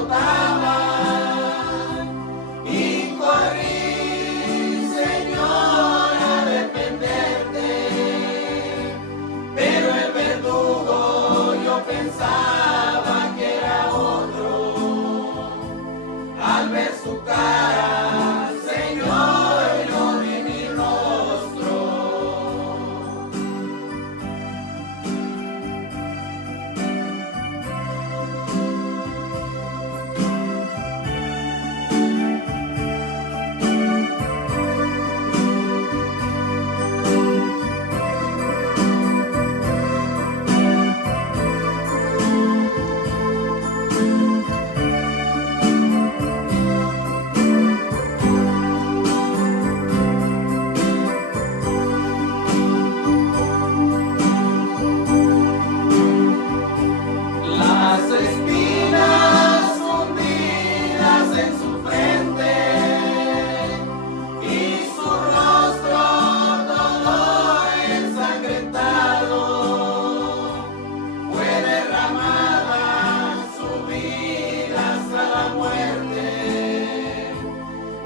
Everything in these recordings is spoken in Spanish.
azotaban y corrí, Señor, a defenderte, pero el verdugo yo pensaba que era otro. Al ver su cara, Señor, yo vi mi rostro. Las espinas hundidas en su frente y su rostro todo ensangrentado, fue derramada su vida hasta la muerte,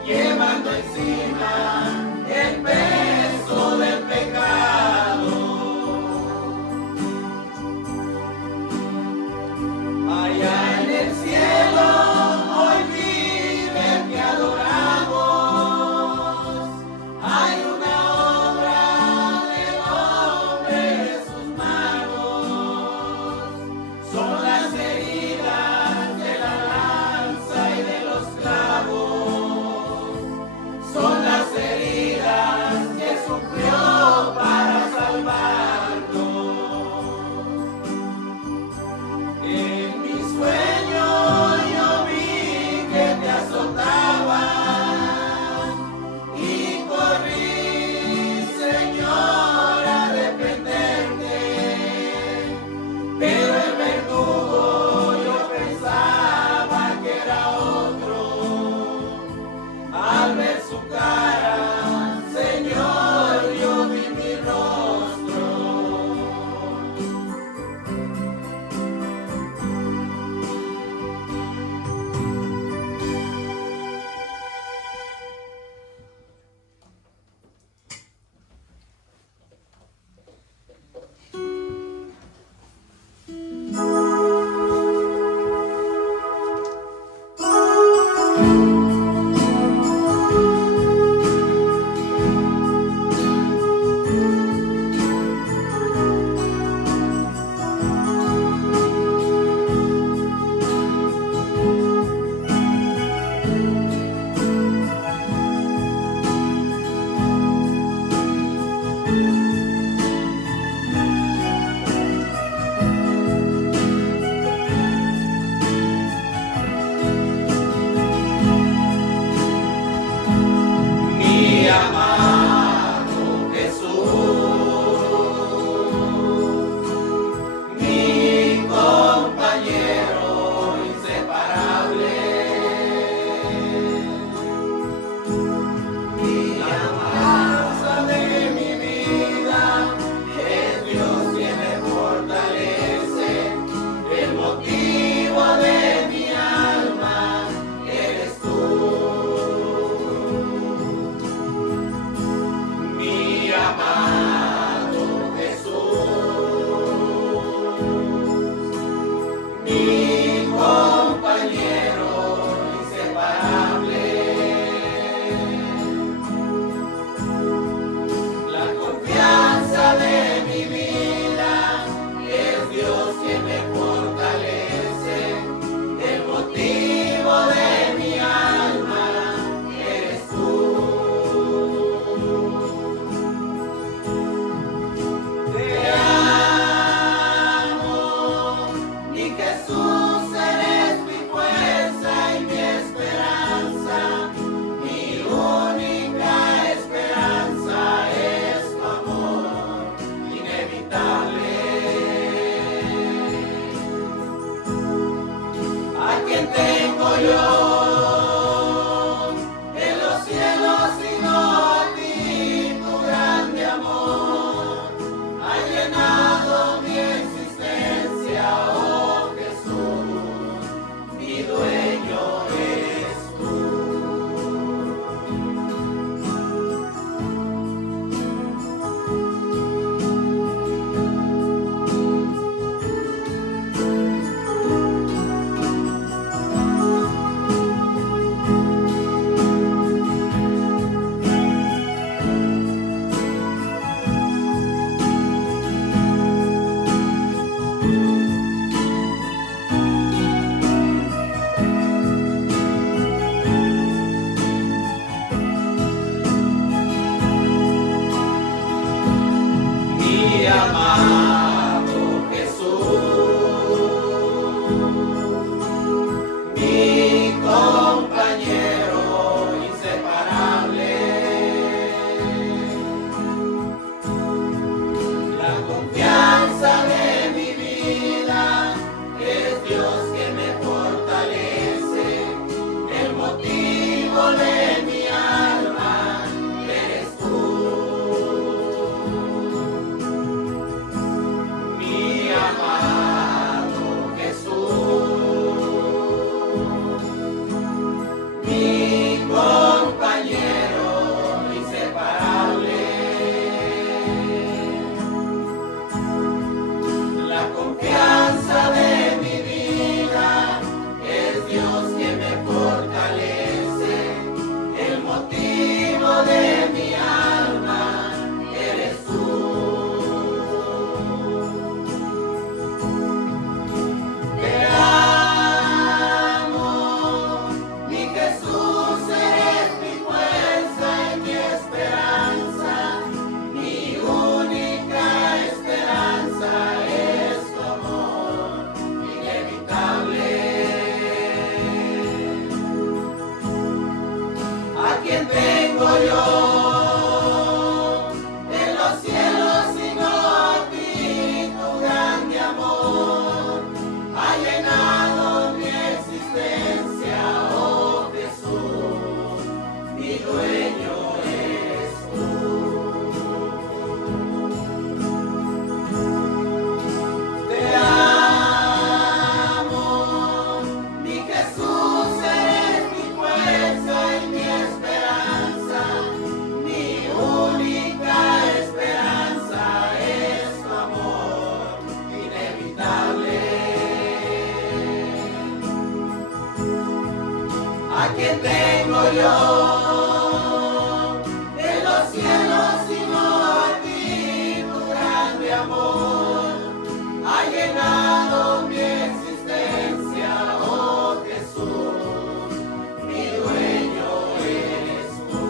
llevando encima el peso del pecado. Allá en el cielo hoy vive que adoramos. Hay una obra del hombre de sus manos. Son las heridas de la lanza y de los clavos. Son las heridas que sufrió para salvarnos. En mi sueño yo vi que te azotaban y corrí, Señor, a defenderte, pero el verdugo yo pensaba que era otro. Al ver su cara, Señor, yo vi mi rostro. Mi amado Jesús, mi compañero inseparable, mi alabanza de mi vida, es Dios quien me fortalece, el motivo de mi alma eres tú. Mi amado Jesús, mi compañero inseparable, la confianza de mi vida, es Dios quien me fortalece, el motivo de mi alma eres tú. Te amo, mi Jesús, eres mi fuerza y mi esperanza, mi única esperanza es tu amor inevitable. ¿A quién tengo yo en los cielos sino a ti? Tu grande amor ha llenado mi existencia, oh Jesús, mi dueño. ¿A quién tengo yo en los cielos sino a ti? Tu grande amor ha llenado mi existencia, oh Jesús, mi dueño eres tú.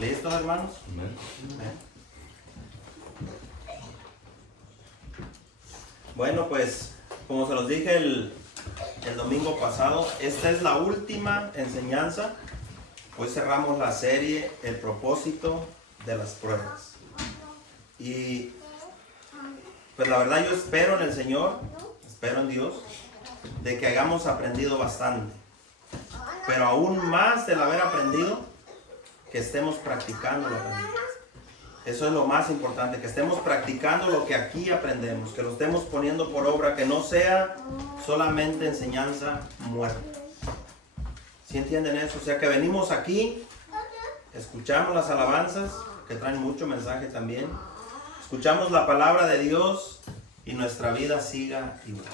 ¿Listos, hermanos? Amén. Amén. Bueno, pues, como se los dije el domingo pasado, esta es la última enseñanza. Hoy cerramos la serie, el propósito de las pruebas. Y pues la verdad yo espero en el Señor, espero en Dios, de que hayamos aprendido bastante. Pero aún más del haber aprendido, que estemos practicando lo aprendido. Eso es lo más importante, que estemos practicando lo que aquí aprendemos, que lo estemos poniendo por obra, que no sea solamente enseñanza muerta. ¿Sí entienden eso? O sea, que venimos aquí, escuchamos las alabanzas, que traen mucho mensaje también, escuchamos la palabra de Dios y nuestra vida siga igual.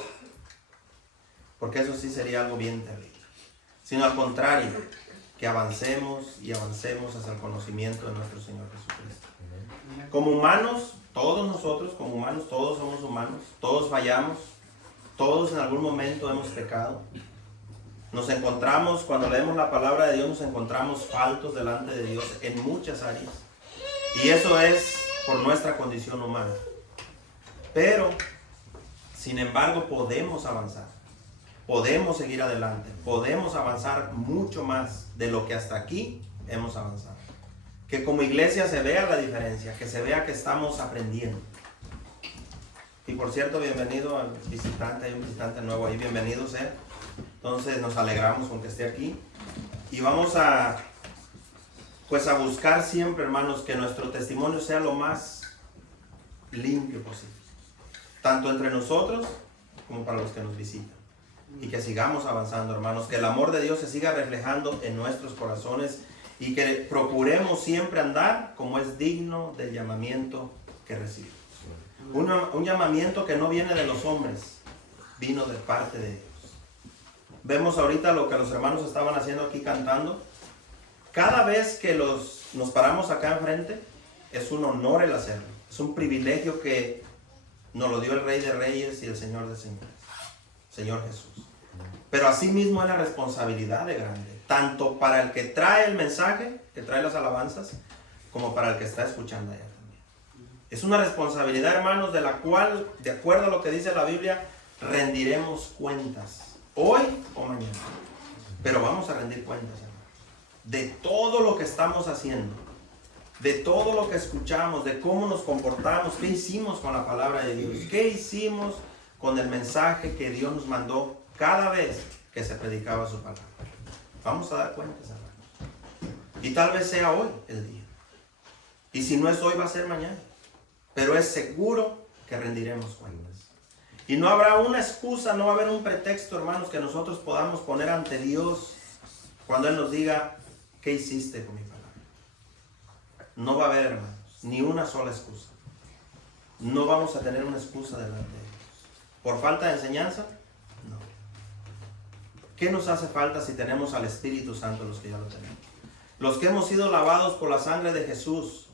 Porque eso sí sería algo bien terrible. Sino al contrario, que avancemos y avancemos hacia el conocimiento de nuestro Señor Jesucristo. Como humanos, todos nosotros como humanos, todos somos humanos, todos fallamos, todos en algún momento hemos pecado. Nos encontramos, cuando leemos la palabra de Dios, nos encontramos faltos delante de Dios en muchas áreas. Y eso es por nuestra condición humana. Pero, sin embargo, podemos avanzar. Podemos seguir adelante. Podemos avanzar mucho más de lo que hasta aquí hemos avanzado. Que como iglesia se vea la diferencia, que se vea que estamos aprendiendo. Y por cierto, bienvenido al visitante, hay un visitante nuevo ahí, bienvenido sea. Entonces nos alegramos con que esté aquí. Y vamos a buscar siempre, hermanos, que nuestro testimonio sea lo más limpio posible. Tanto entre nosotros como para los que nos visitan. Y que sigamos avanzando, hermanos, que el amor de Dios se siga reflejando en nuestros corazones y que procuremos siempre andar como es digno del llamamiento que recibimos. Un llamamiento que no viene de los hombres, vino de parte de Dios. Vemos ahorita lo que los hermanos estaban haciendo aquí cantando. Cada vez que nos paramos acá enfrente, es un honor el hacerlo. Es un privilegio que nos lo dio el Rey de Reyes y el Señor de Señores, Señor Jesús. Pero asimismo es la responsabilidad de grande, tanto para el que trae el mensaje, que trae las alabanzas, como para el que está escuchando allá también. Es una responsabilidad, hermanos, de la cual, de acuerdo a lo que dice la Biblia, rendiremos cuentas, hoy o mañana. Pero vamos a rendir cuentas, hermanos, de todo lo que estamos haciendo, de todo lo que escuchamos, de cómo nos comportamos, qué hicimos con la palabra de Dios, qué hicimos con el mensaje que Dios nos mandó cada vez que se predicaba su palabra. Vamos a dar cuentas, hermanos. Y tal vez sea hoy el día. Y si no es hoy, va a ser mañana. Pero es seguro que rendiremos cuentas. Y no habrá una excusa, no va a haber un pretexto, hermanos, que nosotros podamos poner ante Dios cuando Él nos diga, ¿qué hiciste con mi palabra? No va a haber, hermanos, ni una sola excusa. No vamos a tener una excusa delante de Dios. ¿Por falta de enseñanza? No. ¿Qué nos hace falta si tenemos al Espíritu Santo, los que ya lo tenemos? Los que hemos sido lavados por la sangre de Jesús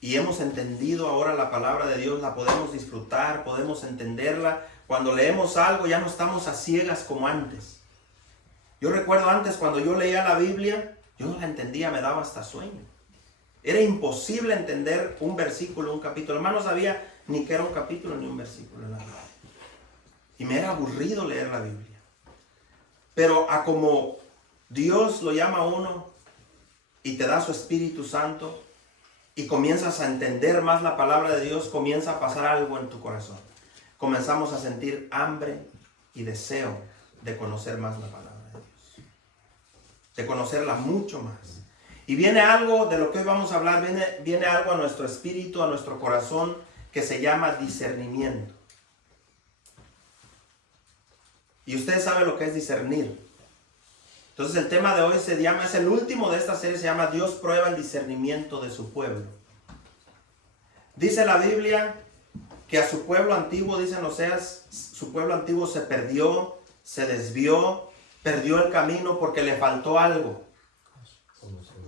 y hemos entendido ahora la palabra de Dios, la podemos disfrutar, podemos entenderla. Cuando leemos algo ya no estamos a ciegas como antes. Yo recuerdo antes cuando yo leía la Biblia, yo no la entendía, me daba hasta sueño. Era imposible entender un versículo, un capítulo. Hermano, no sabía ni que era un capítulo ni un versículo en la Biblia. Y me era aburrido leer la Biblia. Pero a como Dios lo llama a uno y te da su Espíritu Santo y comienzas a entender más la palabra de Dios, comienza a pasar algo en tu corazón. Comenzamos a sentir hambre y deseo de conocer más la palabra de Dios. De conocerla mucho más. Y viene algo de lo que hoy vamos a hablar, viene algo a nuestro espíritu, a nuestro corazón, que se llama discernimiento. Y usted sabe lo que es discernir. Entonces el tema de hoy se llama, es el último de esta serie, se llama Dios prueba el discernimiento de su pueblo. Dice la Biblia que a su pueblo antiguo, dicen Oseas, su pueblo antiguo se perdió, se desvió, perdió el camino porque le faltó algo.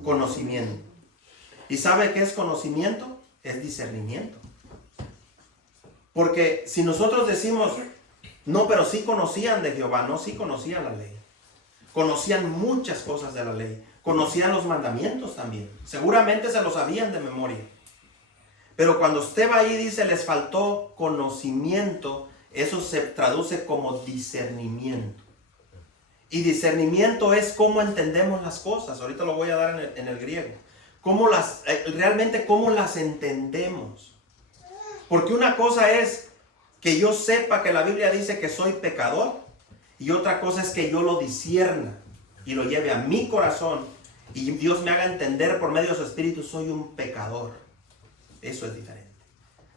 Conocimiento. ¿Y sabe qué es conocimiento? Es discernimiento. Porque si nosotros decimos, no, pero sí conocían de Jehová, no, sí conocían la ley. Conocían muchas cosas de la ley. conocían los mandamientos también. Seguramente se los sabían de memoria. Pero cuando usted va ahí dice les faltó conocimiento, eso se traduce como discernimiento. Y discernimiento es cómo entendemos las cosas. Ahorita lo voy a dar en el griego. Realmente cómo las entendemos. Porque una cosa es que yo sepa que la Biblia dice que soy pecador. Y otra cosa es que yo lo discierna y lo lleve a mi corazón. Y Dios me haga entender por medio de su Espíritu, soy un pecador. Eso es diferente.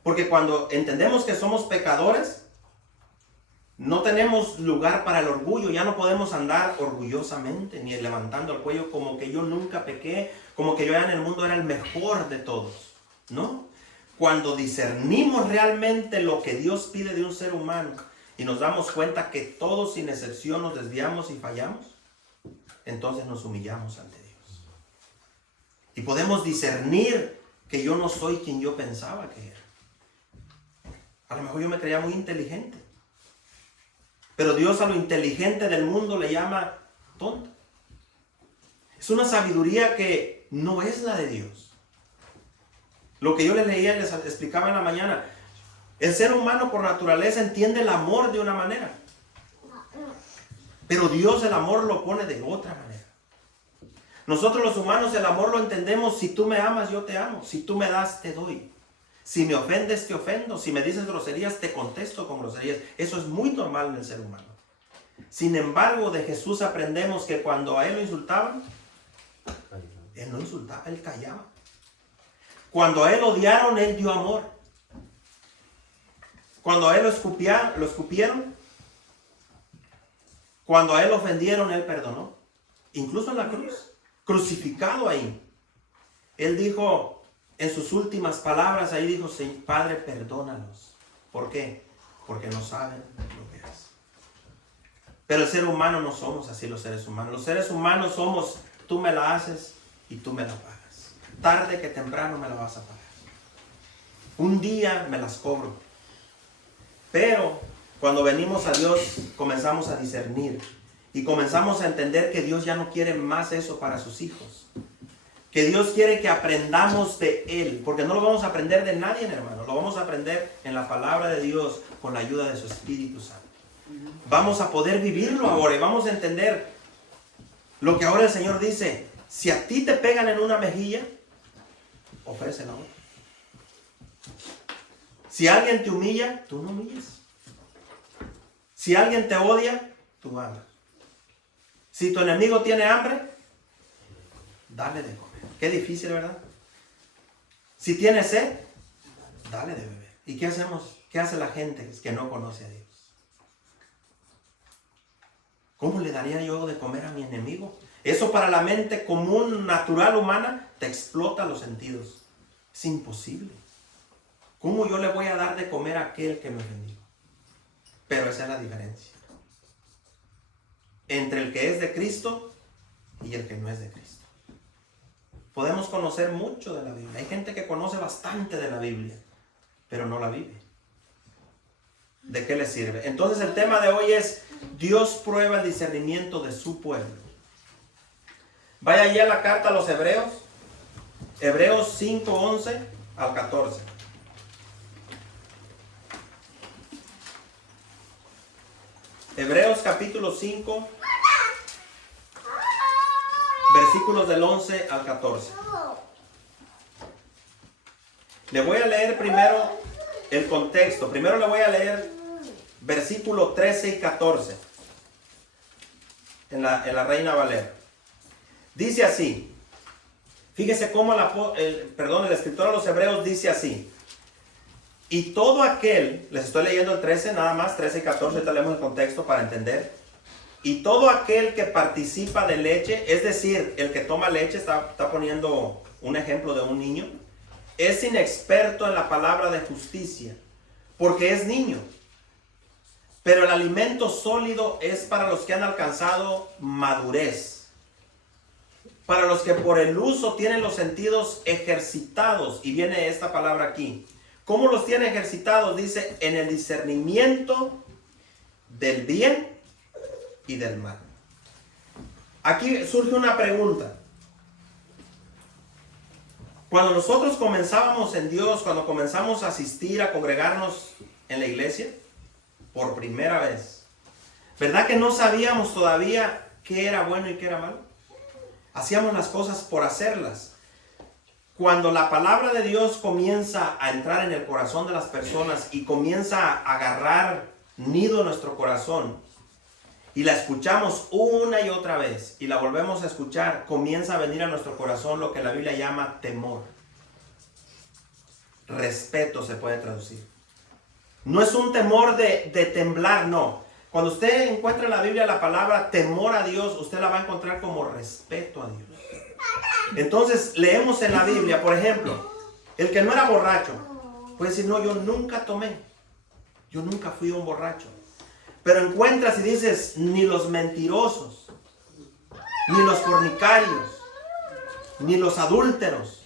Porque cuando entendemos que somos pecadores, no tenemos lugar para el orgullo. Ya no podemos andar orgullosamente, ni levantando el cuello como que yo nunca pequé, como que yo ya en el mundo era el mejor de todos. No. Cuando discernimos realmente lo que Dios pide de un ser humano y nos damos cuenta que todos sin excepción nos desviamos y fallamos, entonces nos humillamos ante Dios. Y podemos discernir que yo no soy quien yo pensaba que era. A lo mejor yo me creía muy inteligente. Pero Dios a lo inteligente del mundo le llama tonto. Es una sabiduría que no es la de Dios. Lo que yo les leía y les explicaba en la mañana. El ser humano por naturaleza entiende el amor de una manera. Pero Dios el amor lo pone de otra manera. Nosotros los humanos el amor lo entendemos. Si tú me amas, yo te amo. Si tú me das, te doy. Si me ofendes, te ofendo. Si me dices groserías, te contesto con groserías. Eso es muy normal en el ser humano. Sin embargo, de Jesús aprendemos que cuando a Él lo insultaban, Él no insultaba, Él callaba. Cuando a Él odiaron, Él dio amor. Cuando a Él lo escupieron, cuando a Él lo ofendieron, Él perdonó. Incluso en la cruz, crucificado ahí. Él dijo... En sus últimas palabras ahí dijo, Padre, perdónalos. ¿Por qué? Porque no saben lo que hacen. Pero el ser humano no somos así los seres humanos. Los seres humanos somos, tú me la haces y tú me la pagas. Tarde que temprano me la vas a pagar. Un día me las cobro. Pero cuando venimos a Dios comenzamos a discernir. Y comenzamos a entender que Dios ya no quiere más eso para sus hijos. Que Dios quiere que aprendamos de Él, porque no lo vamos a aprender de nadie, hermano. Lo vamos a aprender en la palabra de Dios con la ayuda de su Espíritu Santo. Vamos a poder vivirlo ahora y vamos a entender lo que ahora el Señor dice. Si a ti te pegan en una mejilla, ofrece la otra. Si alguien te humilla, tú no humilles. Si alguien te odia, tú amas. Si tu enemigo tiene hambre, dale de comer. Qué difícil, ¿verdad? Si tiene sed, dale de beber. ¿Y qué hacemos? ¿Qué hace la gente que no conoce a Dios? ¿Cómo le daría yo de comer a mi enemigo? Eso para la mente común, natural, humana, te explota los sentidos. Es imposible. ¿Cómo yo le voy a dar de comer a aquel que me ofendió? Pero esa es la diferencia. Entre el que es de Cristo y el que no es de Cristo. Podemos conocer mucho de la Biblia. Hay gente que conoce bastante de la Biblia, pero no la vive. ¿De qué le sirve? Entonces el tema de hoy es Dios prueba el discernimiento de su pueblo. Vaya allí a la carta a los Hebreos. Hebreos 5, 11 al 14. Hebreos capítulo 5. Versículos del 11 al 14. Le voy a leer primero el contexto. Primero le voy a leer versículo 13 y 14. En la Reina Valera. Dice así. Fíjese cómo el escritor a los Hebreos dice así. Y todo aquel, les estoy leyendo el 13 nada más, 13 y 14, te leemos el contexto para entender. Y todo aquel que participa de leche, es decir, el que toma leche, está poniendo un ejemplo de un niño, es inexperto en la palabra de justicia, porque es niño. Pero el alimento sólido es para los que han alcanzado madurez, para los que por el uso tienen los sentidos ejercitados, y viene esta palabra aquí. ¿Cómo los tiene ejercitados? Dice, en el discernimiento del bien y del mal. Aquí surge una pregunta. Cuando nosotros comenzábamos en Dios, cuando comenzamos a asistir, a congregarnos en la iglesia, por primera vez, ¿verdad que no sabíamos todavía qué era bueno y qué era malo? Hacíamos las cosas por hacerlas. Cuando la palabra de Dios comienza a entrar en el corazón de las personas y comienza a agarrar nido en nuestro corazón y la escuchamos una y otra vez y la volvemos a escuchar, comienza a venir a nuestro corazón lo que la Biblia llama temor. Respeto se puede traducir. No es un temor de temblar, no. Cuando usted encuentra en la Biblia la palabra temor a Dios, usted la va a encontrar como respeto a Dios. Entonces leemos en la Biblia, por ejemplo, el que no era borracho puede decir, no, yo nunca tomé, yo nunca fui un borracho. Pero encuentras y dices, ni los mentirosos, ni los fornicarios, ni los adúlteros,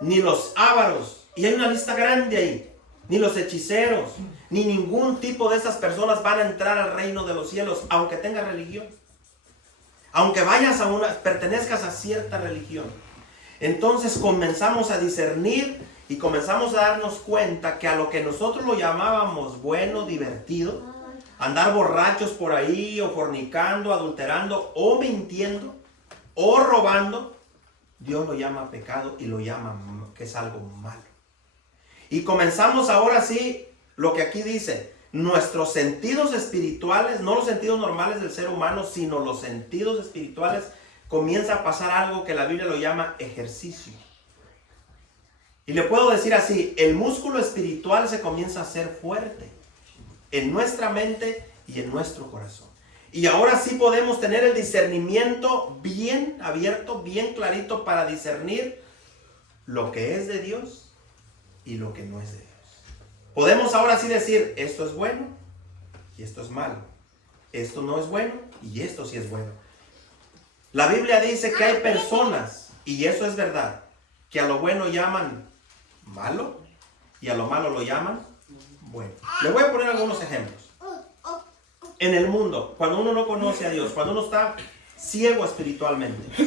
ni los ávaros, y hay una lista grande ahí, ni los hechiceros, ni ningún tipo de esas personas van a entrar al reino de los cielos, aunque tenga religión. Aunque vayas pertenezcas a cierta religión. Entonces comenzamos a discernir y comenzamos a darnos cuenta que a lo que nosotros lo llamábamos bueno, divertido, andar borrachos por ahí, o fornicando, adulterando, o mintiendo, o robando, Dios lo llama pecado y lo llama que es algo malo. Y comenzamos ahora sí, lo que aquí dice, nuestros sentidos espirituales, no los sentidos normales del ser humano, sino los sentidos espirituales, comienza a pasar algo que la Biblia lo llama ejercicio. Y le puedo decir así, el músculo espiritual se comienza a hacer fuerte en nuestra mente y en nuestro corazón. Y ahora sí podemos tener el discernimiento bien abierto, bien clarito para discernir lo que es de Dios y lo que no es de Dios. Podemos ahora sí decir, esto es bueno y esto es malo. Esto no es bueno y esto sí es bueno. La Biblia dice que hay personas, y eso es verdad, que a lo bueno llaman malo y a lo malo lo llaman bueno. Le voy a poner algunos ejemplos. En el mundo, cuando uno no conoce a Dios, cuando uno está ciego espiritualmente,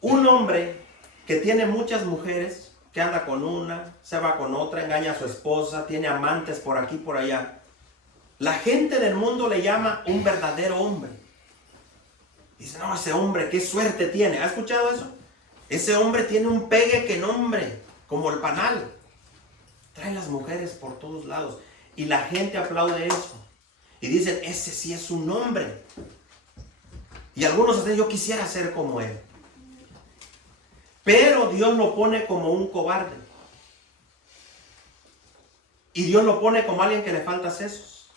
un hombre que tiene muchas mujeres, que anda con una, se va con otra, engaña a su esposa, tiene amantes por aquí, por allá. La gente del mundo le llama un verdadero hombre. Dice, no, ese hombre, qué suerte tiene. ¿Ha escuchado eso? Ese hombre tiene un pegue que nombre, como el panal. Trae las mujeres por todos lados. Y la gente aplaude eso. Y dicen, ese sí es un hombre. Y algunos dicen, yo quisiera ser como él. Pero Dios lo pone como un cobarde. Y Dios lo pone como alguien que le falta sesos.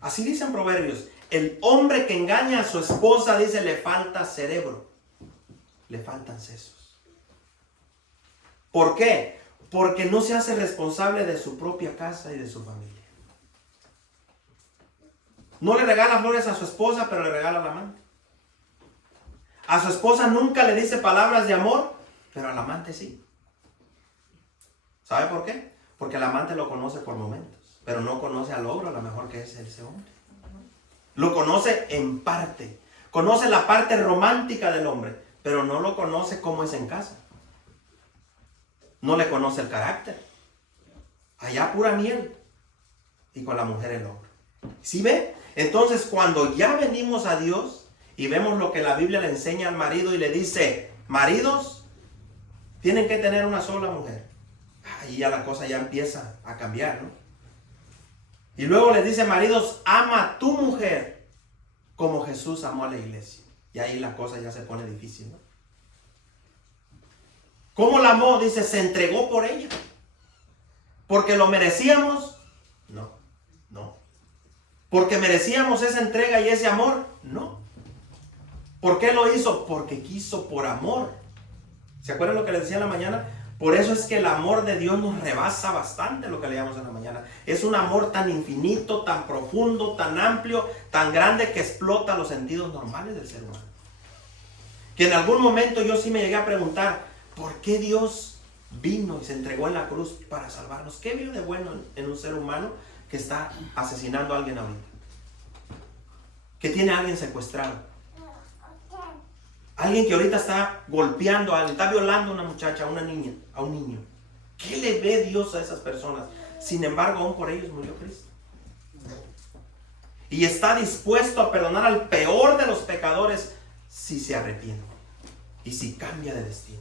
Así dicen Proverbios. El hombre que engaña a su esposa, dice, le falta cerebro. Le faltan sesos. ¿Por qué? Porque no se hace responsable de su propia casa y de su familia. No le regala flores a su esposa, pero le regala al amante. A su esposa nunca le dice palabras de amor, pero al amante sí. ¿Sabe por qué? Porque el amante lo conoce por momentos, pero no conoce al ogro, a lo mejor que es ese hombre. Lo conoce en parte. Conoce la parte romántica del hombre, pero no lo conoce cómo es en casa. No le conoce el carácter. Allá pura miel. Y con la mujer el ogro. ¿Sí ve? Entonces cuando ya venimos a Dios y vemos lo que la Biblia le enseña al marido y le dice, maridos, tienen que tener una sola mujer. Ahí ya la cosa ya empieza a cambiar, ¿no? Y luego le dice, maridos, ama a tu mujer como Jesús amó a la iglesia. Y ahí la cosa ya se pone difícil, ¿no? ¿Cómo la amó? Dice, se entregó por ella. ¿Porque lo merecíamos? No, no. ¿Porque merecíamos esa entrega y ese amor? No. ¿Por qué lo hizo? Porque quiso por amor. ¿Se acuerdan lo que les decía en la mañana? Por eso es que el amor de Dios nos rebasa bastante, lo que leíamos en la mañana. Es un amor tan infinito, tan profundo, tan amplio, tan grande que explota los sentidos normales del ser humano. Que en algún momento yo sí me llegué a preguntar, ¿por qué Dios vino y se entregó en la cruz para salvarnos? ¿Qué vio de bueno en un ser humano que está asesinando a alguien ahorita? Que tiene a alguien secuestrado. Alguien que ahorita está golpeando a alguien, está violando a una muchacha, a una niña, a un niño. ¿Qué le ve Dios a esas personas? Sin embargo, aún por ellos murió Cristo. Y está dispuesto a perdonar al peor de los pecadores si se arrepiente y si cambia de destino.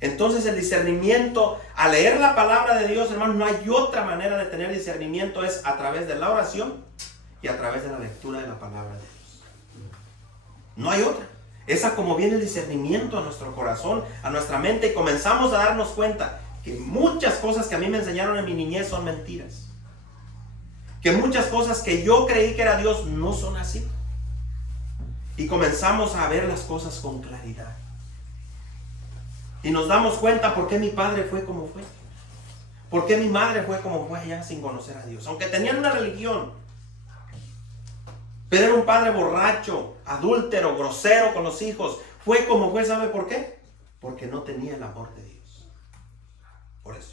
Entonces el discernimiento, al leer la palabra de Dios, hermanos, no hay otra manera de tener discernimiento, es a través de la oración y a través de la lectura de la palabra de Dios. No hay otra. Esa como viene el discernimiento a nuestro corazón, a nuestra mente, y comenzamos a darnos cuenta que muchas cosas que a mí me enseñaron en mi niñez son mentiras. Que muchas cosas que yo creí que era Dios no son así. Y comenzamos a ver las cosas con claridad. Y nos damos cuenta por qué mi padre fue como fue. Por qué mi madre fue como fue allá sin conocer a Dios. Aunque tenían una religión. Pero era un padre borracho, adúltero, grosero con los hijos. Fue como fue, ¿sabe por qué? Porque no tenía el amor de Dios. Por eso.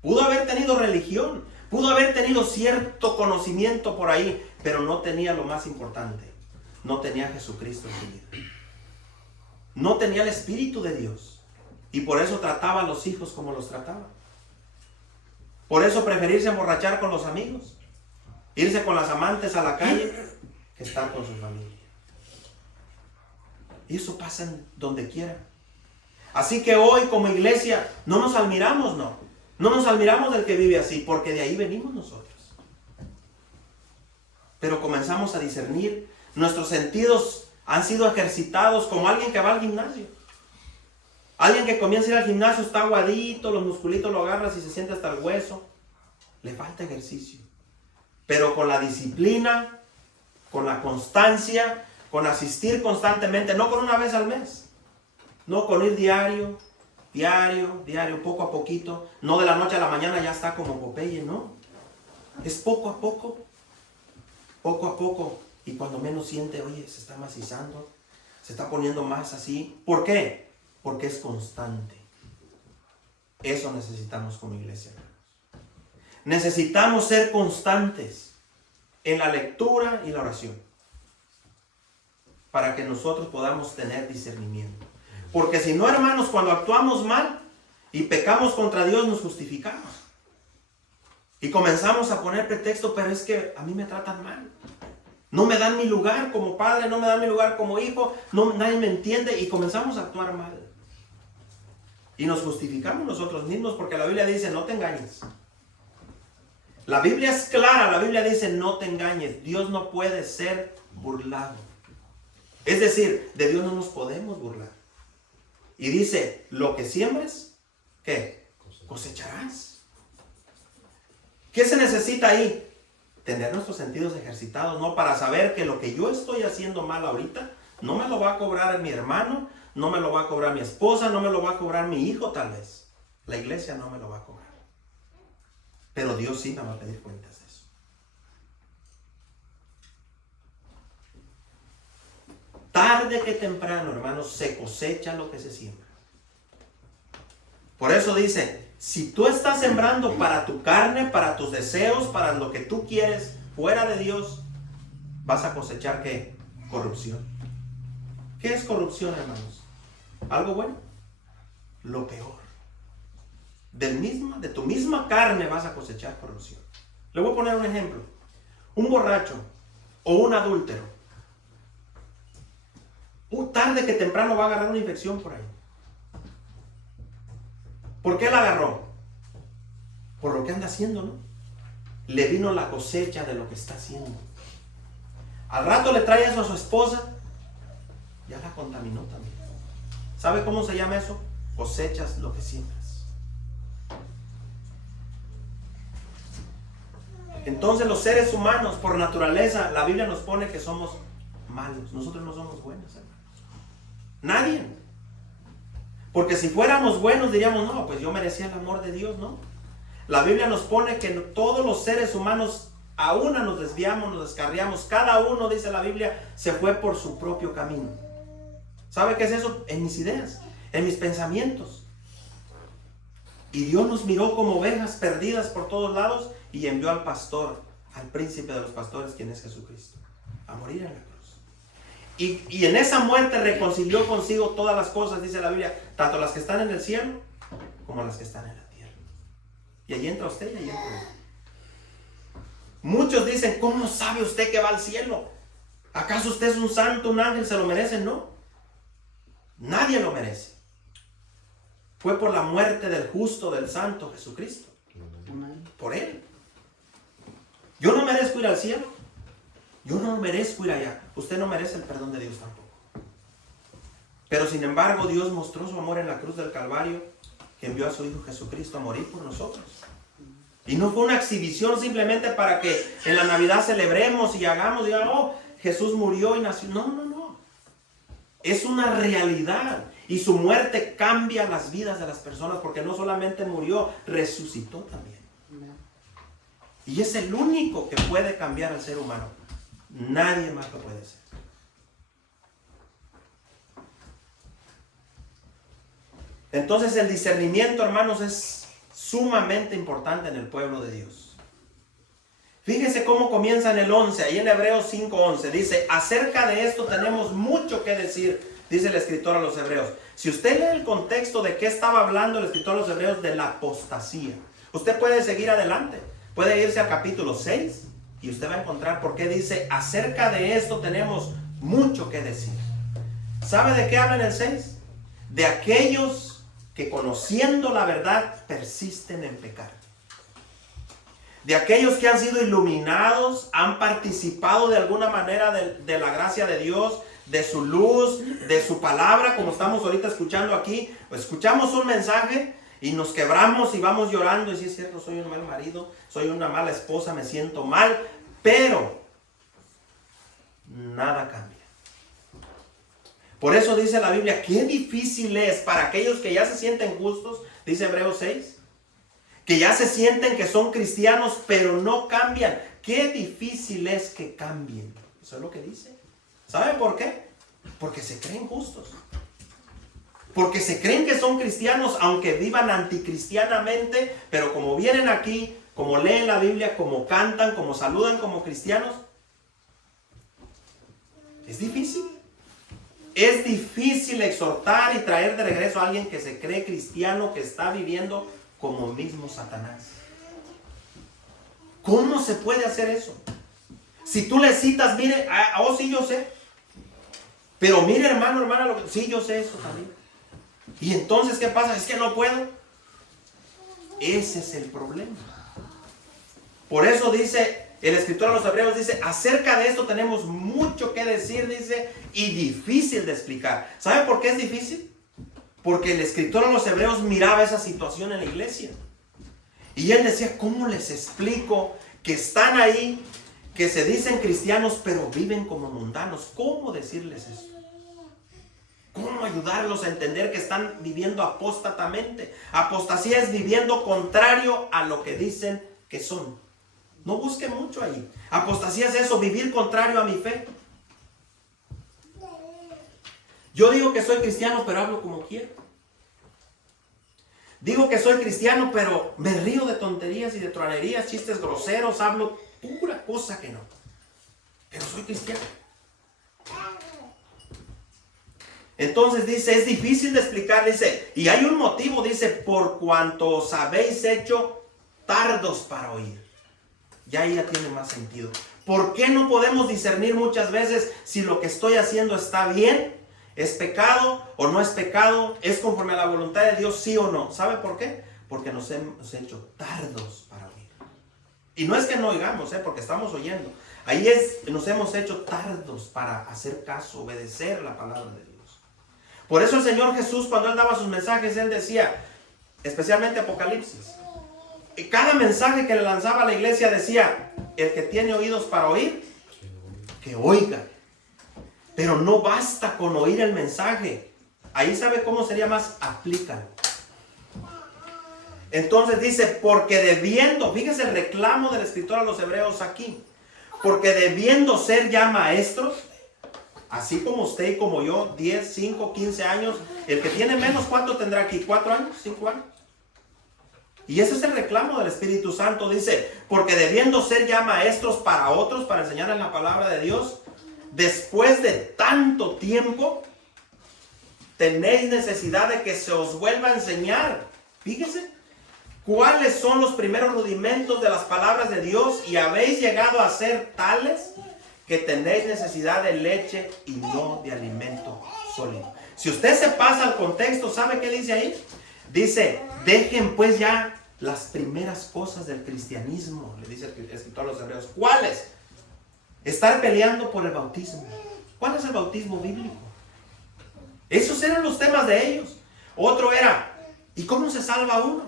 Pudo haber tenido religión. Pudo haber tenido cierto conocimiento por ahí. Pero no tenía lo más importante. No tenía a Jesucristo en su vida. No tenía el Espíritu de Dios. Y por eso trataba a los hijos como los trataba. Por eso preferirse emborrachar con los amigos. Irse con las amantes a la calle que estar con su familia. Y eso pasa en donde quiera. Así que hoy como iglesia no nos admiramos, no. No nos admiramos del que vive así, porque de ahí venimos nosotros. Pero comenzamos a discernir. Nuestros sentidos han sido ejercitados como alguien que va al gimnasio. Alguien que comienza a ir al gimnasio, está aguadito, los musculitos lo agarras y se siente hasta el hueso. Le falta ejercicio. Pero con la disciplina, con la constancia, con asistir constantemente, no con una vez al mes, no con ir diario, poco a poquito, no de la noche a la mañana ya está como Popeye, no. Es poco a poco, y cuando menos siente, oye, se está macizando, se está poniendo más así. ¿Por qué? Porque es constante. Eso necesitamos como iglesia. Necesitamos ser constantes en la lectura y la oración para que nosotros podamos tener discernimiento. Porque si no, hermanos, cuando actuamos mal y pecamos contra Dios, nos justificamos. Y comenzamos a poner pretexto, pero es que a mí me tratan mal. No me dan mi lugar como padre, no me dan mi lugar como hijo, nadie me entiende, y comenzamos a actuar mal. Y nos justificamos nosotros mismos, porque la Biblia dice, no te engañes. La Biblia es clara, la Biblia dice, no te engañes. Dios no puede ser burlado. Es decir, de Dios no nos podemos burlar. Y dice, lo que siembres, ¿qué? Cosecharás. ¿Qué se necesita ahí? Tener nuestros sentidos ejercitados, ¿no? Para saber que lo que yo estoy haciendo mal ahorita, no me lo va a cobrar mi hermano, no me lo va a cobrar mi esposa, no me lo va a cobrar mi hijo tal vez. La iglesia no me lo va a cobrar. Pero Dios sí me va a pedir cuentas de eso. Tarde que temprano, hermanos, se cosecha lo que se siembra. Por eso dice, si tú estás sembrando para tu carne, para tus deseos, para lo que tú quieres, fuera de Dios, vas a cosechar ¿qué? Corrupción. ¿Qué es corrupción, hermanos? ¿Algo bueno? Lo peor. De tu misma carne vas a cosechar corrupción. Le voy a poner un ejemplo. Un borracho o un adúltero, tarde que temprano va a agarrar una infección por ahí. ¿Por qué la agarró? Por lo que anda haciendo, ¿no? Le vino la cosecha de lo que está haciendo. Al rato le trae eso a su esposa, ya la contaminó también. ¿Sabe cómo se llama eso? Cosechas lo que siembras. Entonces los seres humanos, por naturaleza, la Biblia nos pone que somos malos. Nosotros no somos buenos, hermanos. Nadie. Porque si fuéramos buenos diríamos, no, pues yo merecía el amor de Dios, ¿no? La Biblia nos pone que todos los seres humanos a una nos desviamos, nos descarriamos. Cada uno, dice la Biblia, se fue por su propio camino. ¿Sabe qué es eso? En mis ideas, en mis pensamientos. Y Dios nos miró como ovejas perdidas por todos lados y envió al pastor, al príncipe de los pastores, quien es Jesucristo, a morir en la cruz. Y en esa muerte reconcilió consigo todas las cosas, dice la Biblia, tanto las que están en el cielo como las que están en la tierra. Y ahí entra usted y ahí entra usted. Muchos dicen, ¿cómo sabe usted que va al cielo? ¿Acaso usted es un santo, un ángel, se lo merece? No. Nadie lo merece. Fue por la muerte del justo, del santo Jesucristo. Por Él. Yo no merezco ir al cielo. Yo no merezco ir allá. Usted no merece el perdón de Dios tampoco. Pero sin embargo, Dios mostró su amor en la cruz del Calvario, que envió a su Hijo Jesucristo a morir por nosotros. Y no fue una exhibición simplemente para que en la Navidad celebremos y hagamos, y digamos, oh, Jesús murió y nació. No, no, no. Es una realidad. Y su muerte cambia las vidas de las personas, porque no solamente murió, resucitó también. Y es el único que puede cambiar al ser humano. Nadie más lo puede hacer. Entonces el discernimiento, hermanos, es sumamente importante en el pueblo de Dios. Fíjese cómo comienza en el 11, ahí en Hebreos 5:11. Dice, acerca de esto tenemos mucho que decir, dice el escritor a los Hebreos. Si usted lee el contexto de qué estaba hablando el escritor a los Hebreos, de la apostasía. Usted puede seguir adelante, puede irse al capítulo 6 y usted va a encontrar por qué dice, acerca de esto tenemos mucho que decir. ¿Sabe de qué habla en el 6? De aquellos que conociendo la verdad persisten en pecar. De aquellos que han sido iluminados, han participado de alguna manera de la gracia de Dios, de su luz, de su palabra, como estamos ahorita escuchando aquí. Escuchamos un mensaje y nos quebramos y vamos llorando. Y si es cierto, soy un mal marido, soy una mala esposa, me siento mal, pero nada cambia. Por eso dice la Biblia, qué difícil es para aquellos que ya se sienten justos, dice Hebreos 6, que ya se sienten que son cristianos, pero no cambian. Qué difícil es que cambien. Eso es lo que dice. ¿Sabe por qué? Porque se creen justos. Porque se creen que son cristianos, aunque vivan anticristianamente, pero como vienen aquí, como leen la Biblia, como cantan, como saludan como cristianos, es difícil. Es difícil exhortar y traer de regreso a alguien que se cree cristiano, que está viviendo como mismo Satanás. ¿Cómo se puede hacer eso? Si tú le citas, mire, oh sí, yo sé. Pero mire, hermano, hermana, sí, yo sé eso también. Y entonces, ¿qué pasa? Es que no puedo. Ese es el problema. Por eso dice el escritor a los Hebreos, dice, acerca de esto tenemos mucho que decir, dice, y difícil de explicar. ¿Sabe por qué es difícil? Porque el escritor a los Hebreos miraba esa situación en la iglesia. Y él decía, ¿cómo les explico que están ahí, que se dicen cristianos, pero viven como mundanos? ¿Cómo decirles eso? ¿Cómo ayudarlos a entender que están viviendo apóstatamente? Apostasía es viviendo contrario a lo que dicen que son. No busque mucho ahí. Apostasía es eso, vivir contrario a mi fe. Yo digo que soy cristiano, pero hablo como quiero. Digo que soy cristiano, pero me río de tonterías y de tronerías, chistes groseros, hablo pura cosa que no. Pero soy cristiano. Entonces dice, es difícil de explicar, dice, y hay un motivo, dice, por cuanto os habéis hecho tardos para oír. Ya ahí ya tiene más sentido. ¿Por qué no podemos discernir muchas veces si lo que estoy haciendo está bien? ¿Es pecado o no es pecado? ¿Es conforme a la voluntad de Dios, sí o no? ¿Sabe por qué? Porque nos hemos hecho tardos para oír. Y no es que no oigamos, porque estamos oyendo. Ahí nos hemos hecho tardos para hacer caso, obedecer la palabra de Dios. Por eso el Señor Jesús, cuando Él daba sus mensajes, Él decía, especialmente Apocalipsis, cada mensaje que le lanzaba a la iglesia decía, el que tiene oídos para oír, que oiga. Pero no basta con oír el mensaje. Ahí sabe cómo sería más, aplícalo. Entonces dice, porque debiendo, fíjese el reclamo del escritor a los Hebreos aquí, porque debiendo ser ya maestros, así como usted y como yo, 10, 5, 15 años, el que tiene menos, ¿cuánto tendrá aquí? ¿4 años? ¿5 años? Y ese es el reclamo del Espíritu Santo. Dice, porque debiendo ser ya maestros para otros, para enseñarles la palabra de Dios, después de tanto tiempo, tenéis necesidad de que se os vuelva a enseñar. Fíjese, ¿cuáles son los primeros rudimentos de las palabras de Dios? Y habéis llegado a ser tales que tenéis necesidad de leche y no de alimento sólido. Si usted se pasa al contexto, ¿sabe qué dice ahí? Dice, dejen pues ya las primeras cosas del cristianismo, le dice el escritor a los hebreos. ¿Cuáles? Estar peleando por el bautismo. ¿Cuál es el bautismo bíblico? Esos eran los temas de ellos. Otro era, ¿y cómo se salva uno?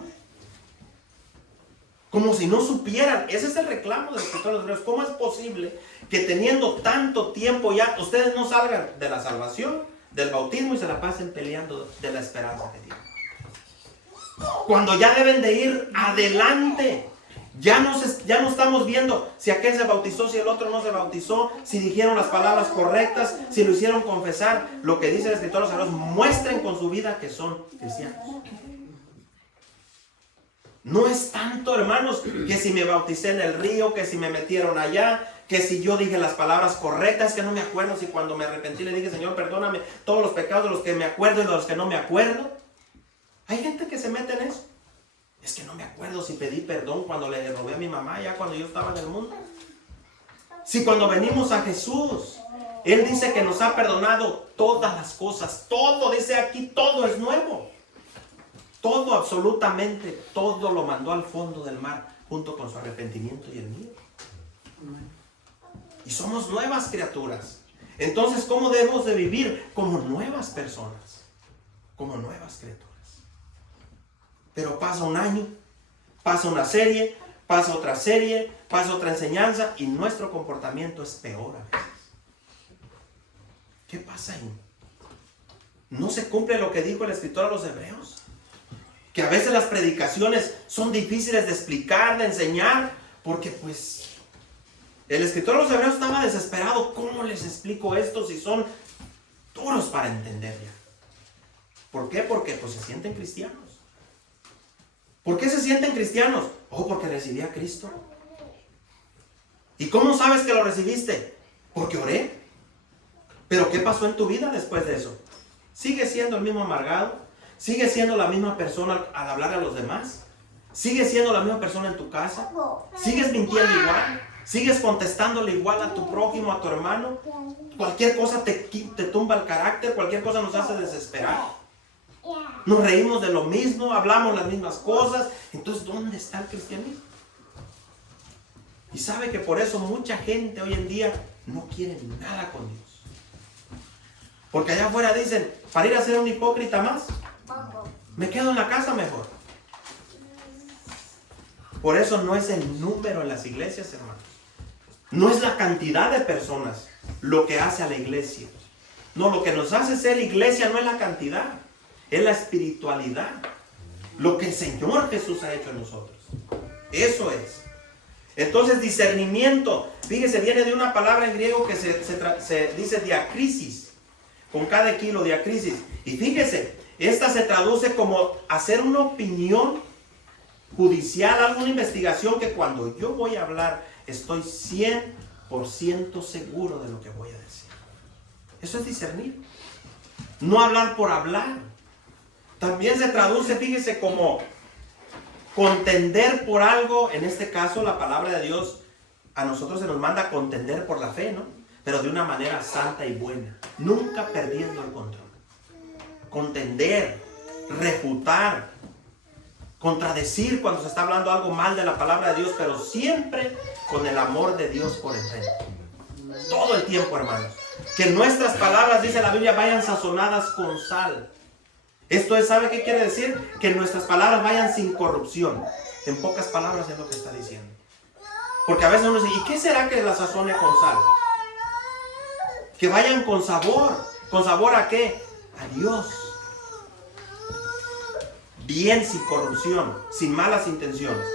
Como si no supieran. Ese es el reclamo del escritor de los hebreos. ¿Cómo es posible que teniendo tanto tiempo ya ustedes no salgan de la salvación, del bautismo, y se la pasen peleando de la esperanza que tienen? Cuando ya deben de ir adelante. Ya no estamos viendo si aquel se bautizó, si el otro no se bautizó, si dijeron las palabras correctas, si lo hicieron confesar. Lo que dice el escritor de los hebreos, muestren con su vida que son cristianos. No es tanto, hermanos, que si me bauticé en el río, que si me metieron allá, que si yo dije las palabras correctas, que no me acuerdo si cuando me arrepentí le dije, Señor, perdóname todos los pecados de los que me acuerdo y de los que no me acuerdo. Hay gente que se mete en eso. Es que no me acuerdo si pedí perdón cuando le robé a mi mamá, ya cuando yo estaba en el mundo. Si cuando venimos a Jesús, Él dice que nos ha perdonado todas las cosas. Todo, dice aquí, todo es nuevo. Todo, absolutamente, todo lo mandó al fondo del mar junto con su arrepentimiento y el mío. Y somos nuevas criaturas. Entonces, ¿cómo debemos de vivir? Como nuevas personas, como nuevas criaturas. Pero pasa un año, pasa una serie, pasa otra serie, pasa otra enseñanza y nuestro comportamiento es peor a veces. ¿Qué pasa ahí? ¿No se cumple lo que dijo el escritor a los hebreos? Que a veces las predicaciones son difíciles de explicar, de enseñar, porque pues el escritor a los hebreos estaba desesperado. ¿Cómo les explico esto si son duros para entender ya? ¿Por qué? Porque pues se sienten cristianos. ¿Por qué se sienten cristianos? Oh, porque recibí a Cristo. ¿Y cómo sabes que lo recibiste? Porque oré. ¿Pero qué pasó en tu vida después de eso? ¿Sigues siendo el mismo amargado? ¿Sigues siendo la misma persona al hablar a los demás? ¿Sigues siendo la misma persona en tu casa? ¿Sigues mintiendo igual? ¿Sigues contestándole igual a tu prójimo, a tu hermano? Cualquier cosa te tumba el carácter, cualquier cosa nos hace desesperar. Nos reímos de lo mismo, hablamos las mismas cosas. Entonces, ¿dónde está el cristianismo? Y sabe que por eso mucha gente hoy en día no quiere nada con Dios. Porque allá afuera dicen, para ir a ser un hipócrita más, me quedo en la casa mejor. Por eso no es el número en las iglesias, hermanos. No es la cantidad de personas lo que hace a la iglesia. No, lo que nos hace ser iglesia no es la cantidad. Es la espiritualidad. Lo que el Señor Jesús ha hecho en nosotros. Eso es. Entonces, discernimiento, fíjese, viene de una palabra en griego que se dice diacrisis. Con cada kilo, diacrisis. Y fíjese, esta se traduce como hacer una opinión judicial, alguna investigación que cuando yo voy a hablar estoy 100% seguro de lo que voy a decir. Eso es discernir. No hablar por hablar. También se traduce, fíjese, como contender por algo. En este caso, la palabra de Dios a nosotros se nos manda a contender por la fe, ¿no? Pero de una manera santa y buena. Nunca perdiendo el control. Contender, refutar, contradecir cuando se está hablando algo mal de la palabra de Dios, pero siempre con el amor de Dios por enfrente. Todo el tiempo, hermanos. Que nuestras palabras, dice la Biblia, vayan sazonadas con sal. Esto es, ¿sabe qué quiere decir? Que nuestras palabras vayan sin corrupción. En pocas palabras es lo que está diciendo. Porque a veces uno dice, ¿y qué será que la sazone con sal? Que vayan con sabor. ¿Con sabor a qué? A Dios. Bien, sin corrupción, sin malas intenciones.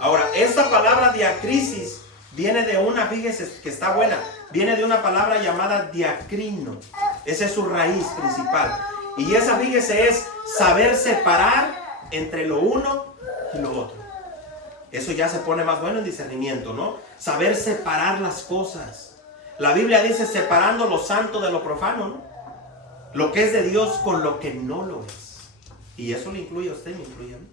Ahora, esta palabra diacrisis viene de una, fíjese que está buena, viene de una palabra llamada diacrino. Esa es su raíz principal. Y esa, fíjese, es saber separar entre lo uno y lo otro. Eso ya se pone más bueno en discernimiento, ¿no? Saber separar las cosas. La Biblia dice separando lo santo de lo profano, ¿no? Lo que es de Dios con lo que no lo es. Y eso le incluye a usted, me incluye a mí.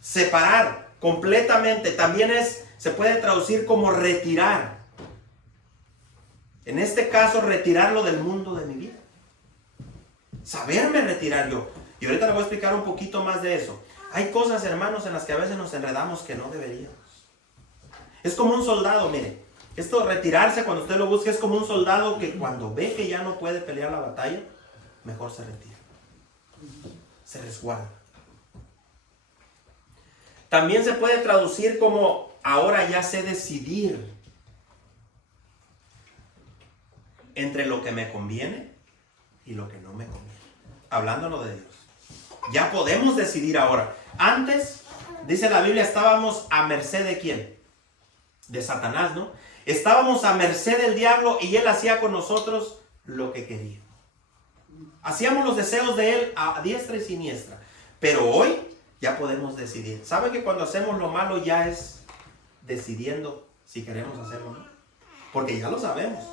Separar completamente también se puede traducir como retirar. En este caso, retirarlo del mundo de mi vida. Saberme retirar yo. Y ahorita le voy a explicar un poquito más de eso. Hay cosas, hermanos, en las que a veces nos enredamos que no deberíamos. Es como un soldado, mire. Esto retirarse cuando usted lo busque es como un soldado que cuando ve que ya no puede pelear la batalla, mejor se retira. Se resguarda. También se puede traducir como ahora ya sé decidir entre lo que me conviene y lo que no me conviene. Hablándonos de Dios. Ya podemos decidir ahora. Antes, dice la Biblia, estábamos a merced de ¿quién? De Satanás, ¿no? Estábamos a merced del diablo y él hacía con nosotros lo que quería. Hacíamos los deseos de él a diestra y siniestra. Pero hoy ya podemos decidir. ¿Sabe que cuando hacemos lo malo ya es decidiendo si queremos hacerlo o no? Porque ya lo sabemos.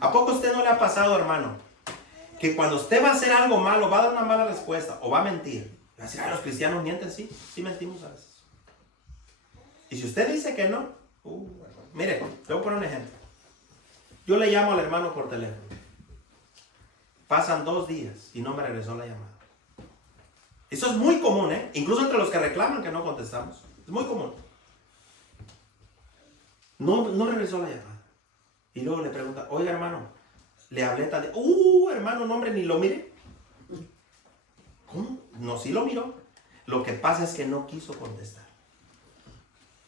¿A poco a usted no le ha pasado, hermano, que cuando usted va a hacer algo malo, va a dar una mala respuesta o va a mentir? Va a decir, los cristianos mienten, sí mentimos a veces. Y si usted dice que no, mire, le voy a poner un ejemplo. Yo le llamo al hermano por teléfono. Pasan 2 días y no me regresó la llamada. Eso es muy común, ¿eh? Incluso entre los que reclaman que no contestamos. Es muy común. No regresó la llamada. Y luego le pregunta, oiga, hermano, le hablé tal de... hermano, no, hombre, ni lo mire. ¿Cómo? No, sí lo miró. Lo que pasa es que no quiso contestar.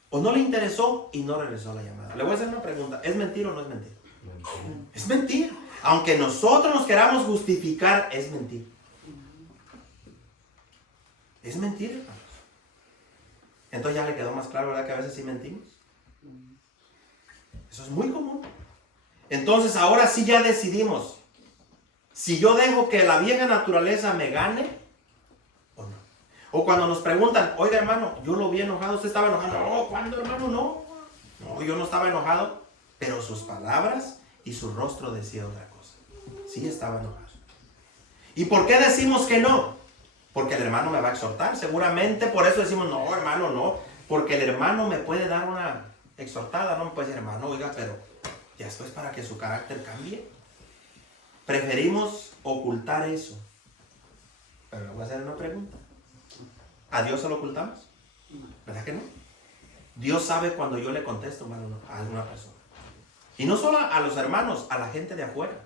O no le interesó y no regresó la llamada. Le voy a hacer una pregunta. ¿Es mentir o no es mentir? Es mentir. Aunque nosotros nos queramos justificar, es mentir. Es mentir, hermanos. Entonces ya le quedó más claro, ¿verdad? Que a veces sí mentimos. Eso es muy común. Entonces ahora sí ya decidimos. Si yo dejo que la vieja naturaleza me gane o no. O cuando nos preguntan, oiga, hermano, yo lo vi enojado, ¿usted estaba enojado? No, ¿cuándo, hermano? No, yo no estaba enojado. Pero sus palabras y su rostro decía otra cosa. Sí estaba enojado. ¿Y por qué decimos que no? Porque el hermano me va a exhortar. Seguramente por eso decimos, no, hermano, no. Porque el hermano me puede dar una exhortada. No me puede decir, hermano, oiga, pero ya esto es para que su carácter cambie. Preferimos ocultar eso. Pero le voy a hacer una pregunta. ¿A Dios se lo ocultamos? ¿Verdad que no? Dios sabe cuando yo le contesto mal a alguna persona. Y no solo a los hermanos, a la gente de afuera.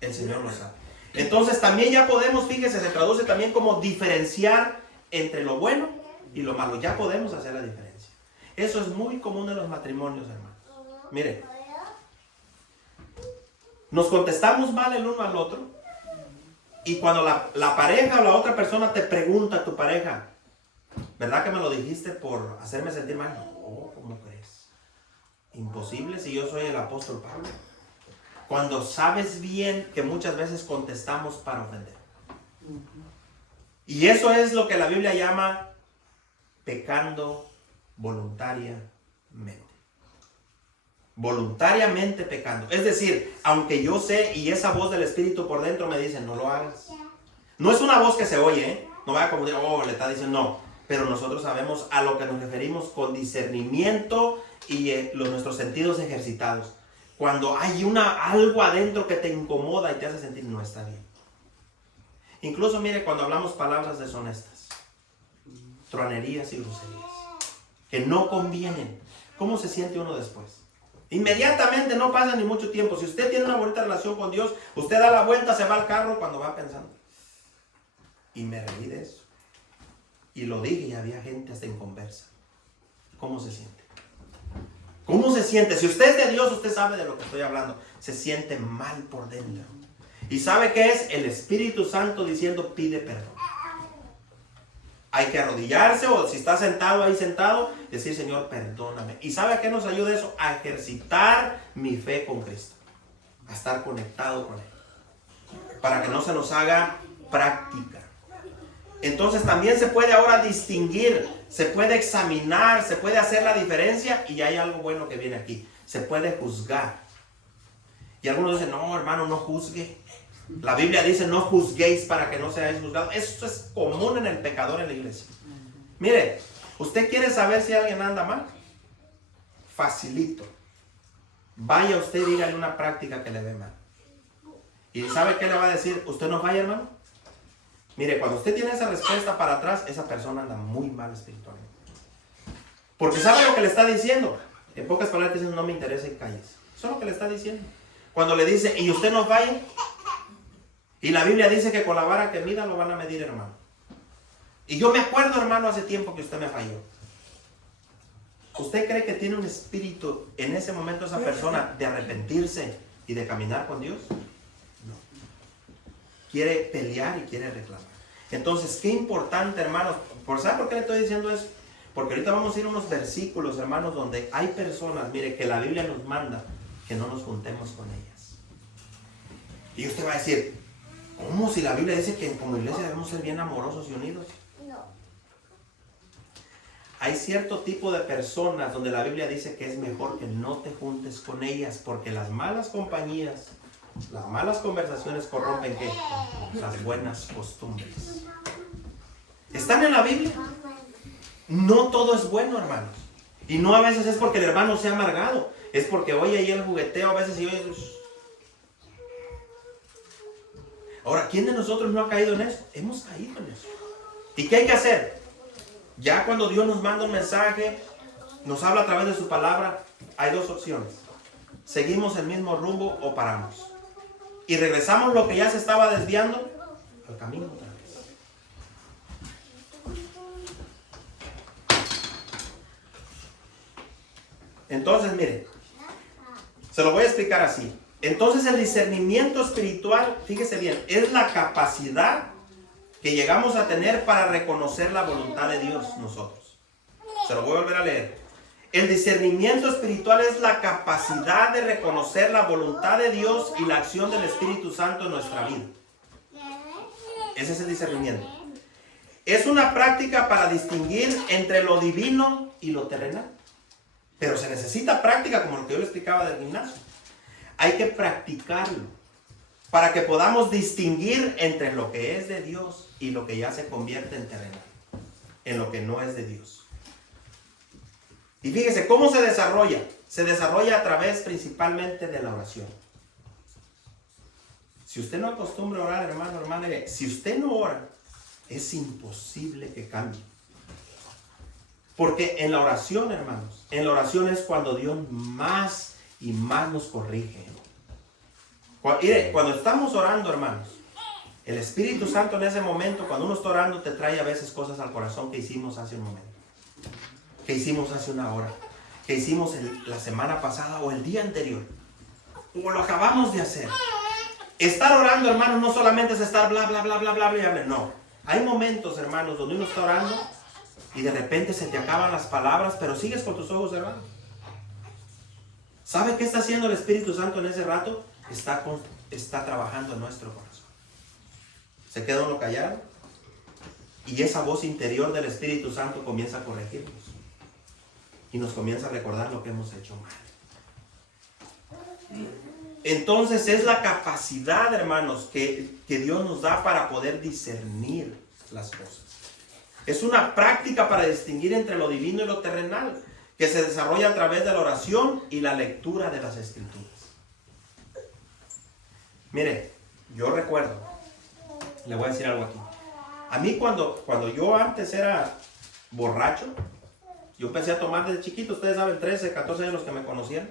El Señor lo sabe. Entonces también ya podemos, fíjese, se traduce también como diferenciar entre lo bueno y lo malo. Ya podemos hacer la diferencia. Eso es muy común en los matrimonios, hermanos. Mire, nos contestamos mal el uno al otro. Y cuando la pareja o la otra persona te pregunta a tu pareja, ¿verdad que me lo dijiste por hacerme sentir mal? No, ¿cómo crees? Imposible si yo soy el apóstol Pablo. Cuando sabes bien que muchas veces contestamos para ofender. Y eso es lo que la Biblia llama pecando voluntariamente. Voluntariamente pecando. Es decir, aunque yo sé y esa voz del Espíritu por dentro me dice, no lo hagas. No es una voz que se oye, ¿eh? No vaya como decir, le está diciendo, no. Pero nosotros sabemos a lo que nos referimos con discernimiento y nuestros sentidos ejercitados. Cuando hay algo adentro que te incomoda y te hace sentir no está bien. Incluso mire cuando hablamos palabras deshonestas, truanerías y groserías, que no convienen. ¿Cómo se siente uno después? Inmediatamente, no pasa ni mucho tiempo. Si usted tiene una bonita relación con Dios, usted da la vuelta, se va al carro cuando va pensando. Y me reí de eso. Y lo dije y había gente hasta en conversa. ¿Cómo se siente? ¿Cómo se siente? Si usted es de Dios, usted sabe de lo que estoy hablando. Se siente mal por dentro. ¿Y sabe qué es? El Espíritu Santo diciendo, pide perdón. Hay que arrodillarse o si está sentado ahí sentado, decir, Señor, perdóname. ¿Y sabe a qué nos ayuda eso? A ejercitar mi fe con Cristo. A estar conectado con Él. Para que no se nos haga práctica. Entonces también se puede ahora distinguir, se puede examinar, se puede hacer la diferencia y hay algo bueno que viene aquí. se puede juzgar. Y algunos dicen, no, hermano, no juzgue. La Biblia dice, no juzguéis para que no seáis juzgados. Eso es común en el pecador en la iglesia. Mire, ¿usted quiere saber si alguien anda mal? Facilito. Vaya usted y dígale una práctica que le ve mal. ¿Y sabe qué le va a decir? ¿Usted no falla, hermano? Mire, cuando usted tiene esa respuesta para atrás, esa persona anda muy mal espiritualmente. Porque sabe lo que le está diciendo. En pocas palabras dice, no me interesa y calles. Eso es lo que le está diciendo. Cuando le dice, ¿y usted no falla? Y la Biblia dice que con la vara que mida lo van a medir, hermano. Y yo me acuerdo, hermano, hace tiempo que usted me falló. ¿Usted cree que tiene un espíritu en ese momento esa persona de arrepentirse y de caminar con Dios? No. Quiere pelear y quiere reclamar. Entonces, qué importante, hermanos. ¿Sabe por qué le estoy diciendo eso? Porque ahorita vamos a ir a unos versículos, hermanos, donde hay personas, mire, que la Biblia nos manda que no nos juntemos con ellas. Y usted va a decir, ¿cómo si la Biblia dice que como iglesia debemos ser bien amorosos y unidos? Hay cierto tipo de personas donde la Biblia dice que es mejor que no te juntes con ellas, porque las malas compañías, las malas conversaciones corrompen ¿qué? Las buenas costumbres. ¿Están en la Biblia? No todo es bueno, hermanos. Y no a veces es porque el hermano se ha amargado, es porque oye ahí el jugueteo a veces y oye. Ahora, ¿quién de nosotros no ha caído en eso? Hemos caído en eso. ¿Y qué hay que hacer? Ya cuando Dios nos manda un mensaje, nos habla a través de su palabra, hay dos opciones. Seguimos el mismo rumbo o paramos. Y regresamos lo que ya se estaba desviando al camino otra vez. Entonces, mire, se lo voy a explicar así. Entonces el discernimiento espiritual, fíjese bien, es la capacidad que llegamos a tener para reconocer la voluntad de Dios nosotros. Se lo voy a volver a leer. El discernimiento espiritual es la capacidad de reconocer la voluntad de Dios y la acción del Espíritu Santo en nuestra vida. Ese es el discernimiento. Es una práctica para distinguir entre lo divino y lo terrenal. Pero se necesita práctica, como lo que yo le explicaba del gimnasio. Hay que practicarlo para que podamos distinguir entre lo que es de Dios y lo que ya se convierte en terrenal, en lo que no es de Dios. Y fíjese, ¿cómo se desarrolla? Se desarrolla a través principalmente de la oración. Si usted no acostumbra a orar, hermano, hermana, si usted no ora, es imposible que cambie. Porque en la oración, hermanos, en la oración es cuando Dios más y más nos corrige. Cuando estamos orando, hermanos, el Espíritu Santo en ese momento, cuando uno está orando, te trae a veces cosas al corazón que hicimos hace un momento, que hicimos hace una hora, que hicimos la semana pasada o el día anterior, o lo acabamos de hacer. Estar orando, hermanos, no solamente es estar bla, bla, bla, bla, bla, bla, no. Hay momentos, hermanos, donde uno está orando y de repente se te acaban las palabras, pero sigues con tus ojos cerrados. ¿Sabe qué está haciendo el Espíritu Santo en ese rato? Está trabajando en nuestro corazón. Se queda uno callado y esa voz interior del Espíritu Santo comienza a corregirnos y nos comienza a recordar lo que hemos hecho mal. Entonces es la capacidad, hermanos, que Dios nos da para poder discernir las cosas. Es una práctica para distinguir entre lo divino y lo terrenal, que se desarrolla a través de la oración y la lectura de las Escrituras. Mire, yo recuerdo, le voy a decir algo aquí. A mí cuando yo antes era borracho, yo empecé a tomar desde chiquito, ustedes saben, 13, 14 años los que me conocían.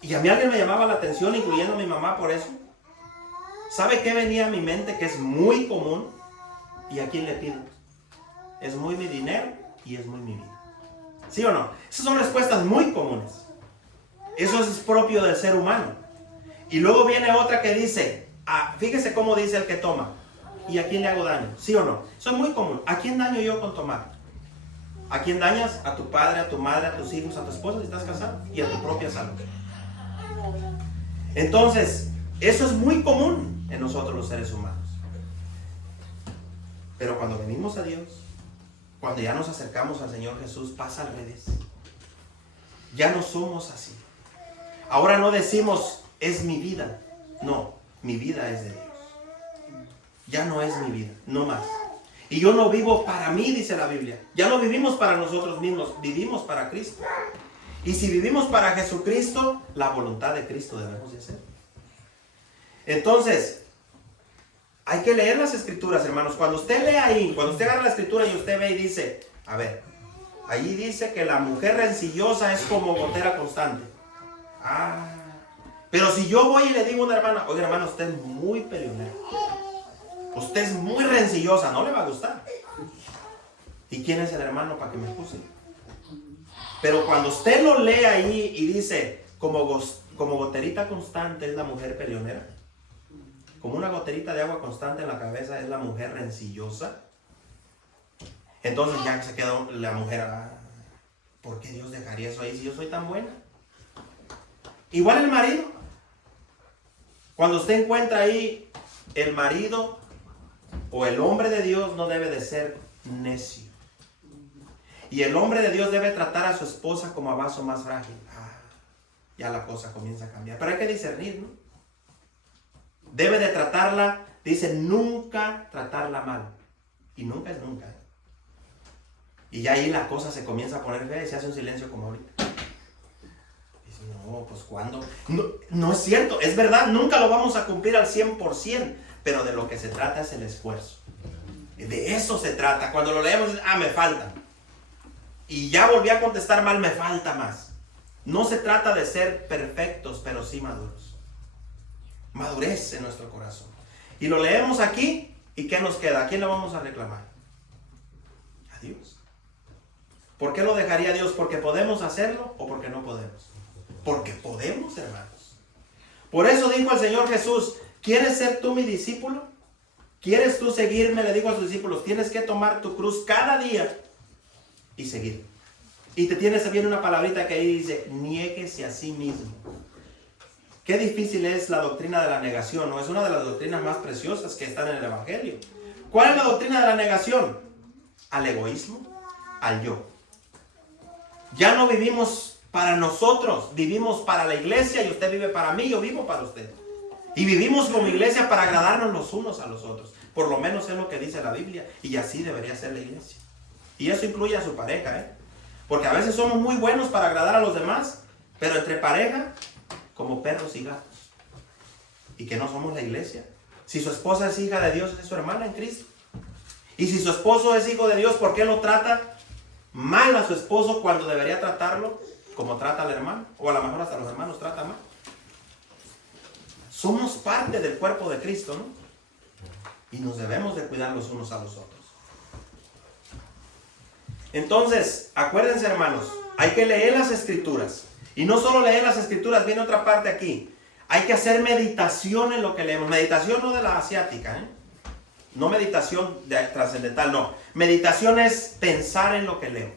Y a mí alguien me llamaba la atención, incluyendo a mi mamá por eso. ¿Sabe qué venía a mi mente? Que es muy común. ¿Y a quién le pido? Es muy mi dinero y es muy mi vida. ¿Sí o no? Esas son respuestas muy comunes. Eso es propio del ser humano. Y luego viene otra que dice, fíjese cómo dice el que toma. ¿Y a quién le hago daño? ¿Sí o no? Eso es muy común. ¿A quién daño yo con tomar? ¿A quién dañas? A tu padre, a tu madre, a tus hijos, a tu esposa si estás casado y a tu propia salud. Entonces, eso es muy común en nosotros los seres humanos. Pero cuando venimos a Dios, cuando ya nos acercamos al Señor Jesús, pasa al revés. Ya no somos así. Ahora no decimos, es mi vida. No, mi vida es de Dios. Ya no es mi vida, no más. Y yo no vivo para mí, dice la Biblia. Ya no vivimos para nosotros mismos, vivimos para Cristo. Y si vivimos para Jesucristo, la voluntad de Cristo debemos de hacer. Entonces, hay que leer las escrituras, hermanos. Cuando usted lee ahí, cuando usted agarra la escritura y usted ve y dice, a ver, ahí dice que la mujer rencillosa es como gotera constante. Pero si yo voy y le digo a una hermana, oye hermana, usted es muy peleonera, usted es muy rencillosa, no le va a gustar. ¿Y quién es el hermano para que me excuse? Pero cuando usted lo lee ahí y dice, como goterita constante es la mujer peleonera, como una goterita de agua constante en la cabeza es la mujer rencillosa, entonces ya se quedó la mujer, ¿por qué Dios dejaría eso ahí si yo soy tan buena? Igual el marido. Cuando usted encuentra ahí el marido o el hombre de Dios no debe de ser necio. Y el hombre de Dios debe tratar a su esposa como a vaso más frágil. Ya la cosa comienza a cambiar. Pero hay que discernir, ¿no? Debe de tratarla, dice, nunca tratarla mal. Y nunca es nunca. Y ya ahí la cosa se comienza a poner fea y se hace un silencio como ahorita. Dice, no, pues ¿cuándo? No es cierto, es verdad, nunca lo vamos a cumplir al 100%. Pero de lo que se trata es el esfuerzo. De eso se trata. Cuando lo leemos, me falta. Y ya volví a contestar mal, me falta más. No se trata de ser perfectos, pero sí maduros. Madurez en nuestro corazón. Y lo leemos aquí, ¿y qué nos queda? ¿A quién le vamos a reclamar? A Dios. ¿Por qué lo dejaría Dios? ¿Porque podemos hacerlo o porque no podemos? Porque podemos, hermanos. Por eso dijo el Señor Jesús, ¿quieres ser tú mi discípulo? ¿Quieres tú seguirme? Le digo a sus discípulos, tienes que tomar tu cruz cada día y seguir. Y te tienes bien una palabrita que ahí dice, niéguese a sí mismo. Qué difícil es la doctrina de la negación, ¿no? Es una de las doctrinas más preciosas que están en el Evangelio. ¿Cuál es la doctrina de la negación? Al egoísmo, al yo. Ya no vivimos para nosotros, vivimos para la iglesia y usted vive para mí, yo vivo para usted. Y vivimos como iglesia para agradarnos los unos a los otros. Por lo menos es lo que dice la Biblia y así debería ser la iglesia. Y eso incluye a su pareja, porque a veces somos muy buenos para agradar a los demás, pero entre pareja, como perros y gatos. Y que no somos la iglesia. Si su esposa es hija de Dios, es su hermana en Cristo. Y si su esposo es hijo de Dios, ¿por qué lo trata mal a su esposo cuando debería tratarlo como trata al hermano? O a lo mejor hasta los hermanos trata mal. Somos parte del cuerpo de Cristo, ¿no? Y nos debemos de cuidar los unos a los otros. Entonces, acuérdense, hermanos, hay que leer las escrituras. Y no solo leer las escrituras, viene otra parte aquí. Hay que hacer meditación en lo que leemos. Meditación no de la asiática, no meditación trascendental, no. Meditación es pensar en lo que leo.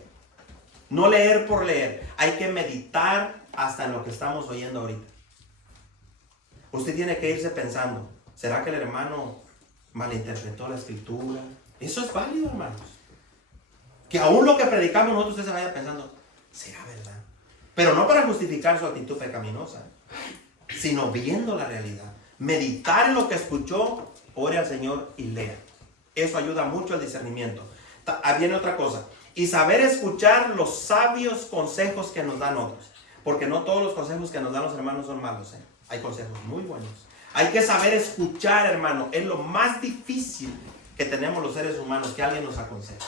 No leer por leer. Hay que meditar hasta en lo que estamos oyendo ahorita. Usted tiene que irse pensando, ¿será que el hermano malinterpretó la escritura? Eso es válido, hermanos. Que aún lo que predicamos nosotros, usted se vaya pensando, ¿será verdad? Pero no para justificar su actitud pecaminosa, sino viendo la realidad. Meditar en lo que escuchó, ore al Señor y lea. Eso ayuda mucho al discernimiento. Viene otra cosa. Y saber escuchar los sabios consejos que nos dan otros. Porque no todos los consejos que nos dan los hermanos son malos. Hay consejos muy buenos. Hay que saber escuchar, hermano. Es lo más difícil que tenemos los seres humanos, que alguien nos aconseje.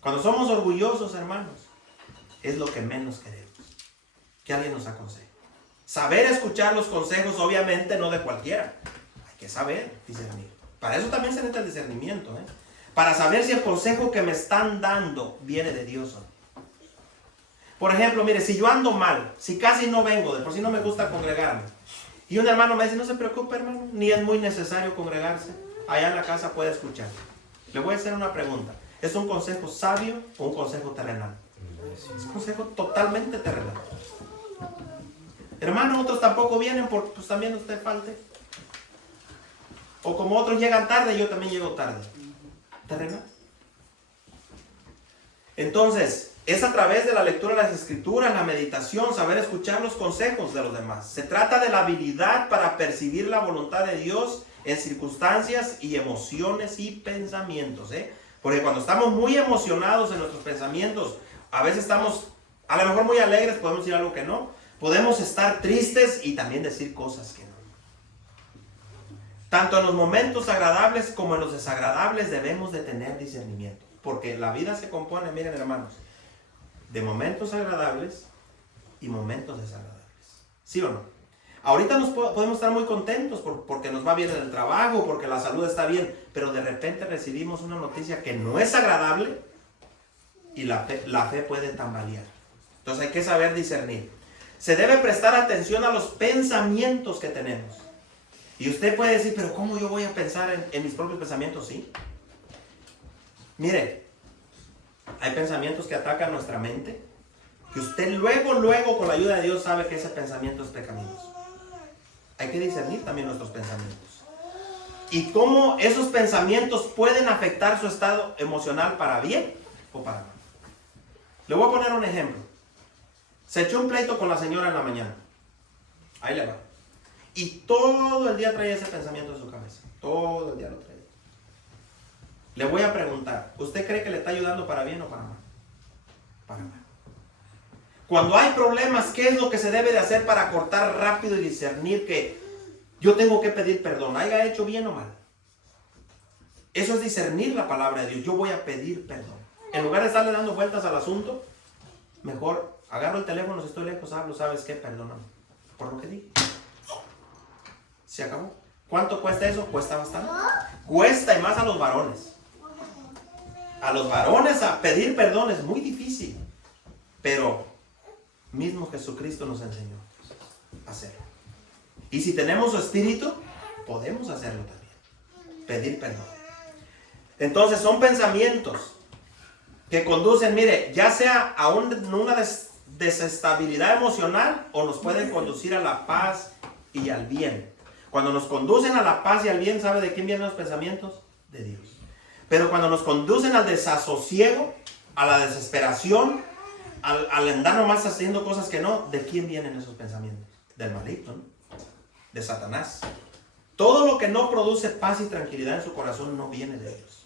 Cuando somos orgullosos, hermanos, es lo que menos queremos. Que alguien nos aconseje. Saber escuchar los consejos, obviamente, no de cualquiera. Hay que saber discernir. Para eso también se necesita el discernimiento, para saber si el consejo que me están dando viene de Dios o no. Por ejemplo, mire, si yo ando mal, si casi no vengo, de por sí no me gusta congregarme, y un hermano me dice, no se preocupe, hermano, ni es muy necesario congregarse, allá en la casa puede escuchar. Le voy a hacer una pregunta. ¿Es un consejo sabio o un consejo terrenal? Es un consejo totalmente terrenal. Hermano, otros tampoco vienen porque pues también usted falte. O como otros llegan tarde, yo también llego tarde. Terrenal. Entonces, Es a través de la lectura de las escrituras, la meditación, saber escuchar los consejos de los demás. Se trata de la habilidad para percibir la voluntad de Dios en circunstancias y emociones y pensamientos, Porque cuando estamos muy emocionados en nuestros pensamientos, a veces estamos a lo mejor muy alegres, podemos decir algo que no. Podemos estar tristes y también decir cosas que no. Tanto en los momentos agradables como en los desagradables debemos de tener discernimiento. Porque la vida se compone, miren hermanos, de momentos agradables y momentos desagradables. ¿Sí o no? Ahorita podemos estar muy contentos porque nos va bien en el trabajo, porque la salud está bien, pero de repente recibimos una noticia que no es agradable y la fe puede tambalear. Entonces hay que saber discernir. Se debe prestar atención a los pensamientos que tenemos. Y usted puede decir, pero ¿cómo yo voy a pensar en mis propios pensamientos? Sí. Mire, hay pensamientos que atacan nuestra mente, que usted luego con la ayuda de Dios sabe que ese pensamiento es pecaminoso. Hay que discernir también nuestros pensamientos. Y cómo esos pensamientos pueden afectar su estado emocional para bien o para mal. Le voy a poner un ejemplo. Se echó un pleito con la señora en la mañana. Ahí le va. Y todo el día traía ese pensamiento en su cabeza. Todo el día lo traía. Le voy a preguntar, ¿usted cree que le está ayudando para bien o para mal? Para mal. Cuando hay problemas, ¿qué es lo que se debe de hacer para cortar rápido y discernir que yo tengo que pedir perdón? ¿Haya hecho bien o mal? Eso es discernir la palabra de Dios. Yo voy a pedir perdón. En lugar de estarle dando vueltas al asunto, mejor agarro el teléfono, si estoy lejos, hablo, ¿sabes qué? Perdóname por lo que dije. Se acabó. ¿Cuánto cuesta eso? Cuesta bastante. Cuesta, y más a los varones. A los varones a pedir perdón es muy difícil. Pero mismo Jesucristo nos enseñó a hacerlo. Y si tenemos su espíritu, podemos hacerlo también. Pedir perdón. Entonces son pensamientos que conducen, mire, ya sea a una desestabilidad emocional o nos pueden conducir a la paz y al bien. Cuando nos conducen a la paz y al bien, ¿sabe de quién vienen los pensamientos? De Dios. Pero cuando nos conducen al desasosiego, a la desesperación, al andar nomás haciendo cosas que no, ¿de quién vienen esos pensamientos? Del maligno, ¿no? De Satanás. Todo lo que no produce paz y tranquilidad en su corazón no viene de Dios.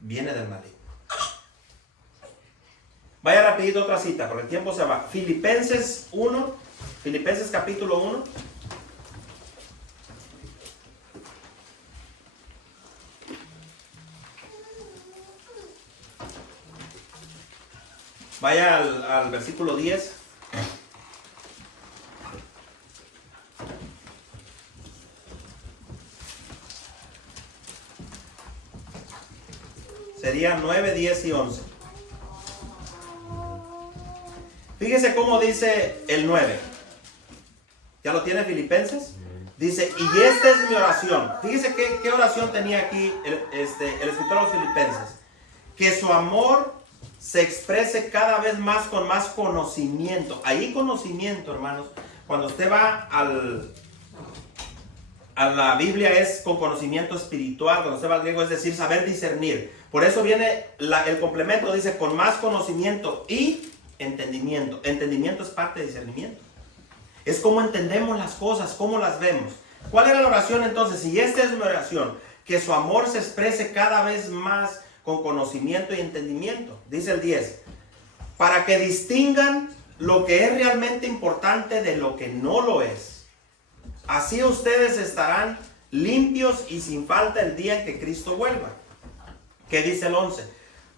Viene del maligno. Vaya rapidito otra cita, porque el tiempo se va. Filipenses 1, Filipenses capítulo 1. Vaya al versículo 10. Sería 9, 10 y 11. Fíjese cómo dice el 9. ¿Ya lo tiene Filipenses? Dice, y esta es mi oración. Fíjese qué oración tenía aquí el escritor de los Filipenses. Que su amor se exprese cada vez más con más conocimiento. Ahí conocimiento, hermanos. Cuando usted va a la Biblia es con conocimiento espiritual. Cuando usted va al griego es decir, saber discernir. Por eso viene el complemento, dice con más conocimiento y entendimiento. Entendimiento es parte de discernimiento. Es cómo entendemos las cosas, cómo las vemos. ¿Cuál era la oración entonces? Si esta es mi oración, que su amor se exprese cada vez más con conocimiento y entendimiento. Dice el 10, para que distingan lo que es realmente importante de lo que no lo es. Así ustedes estarán limpios y sin falta el día en que Cristo vuelva. ¿Qué dice el 11?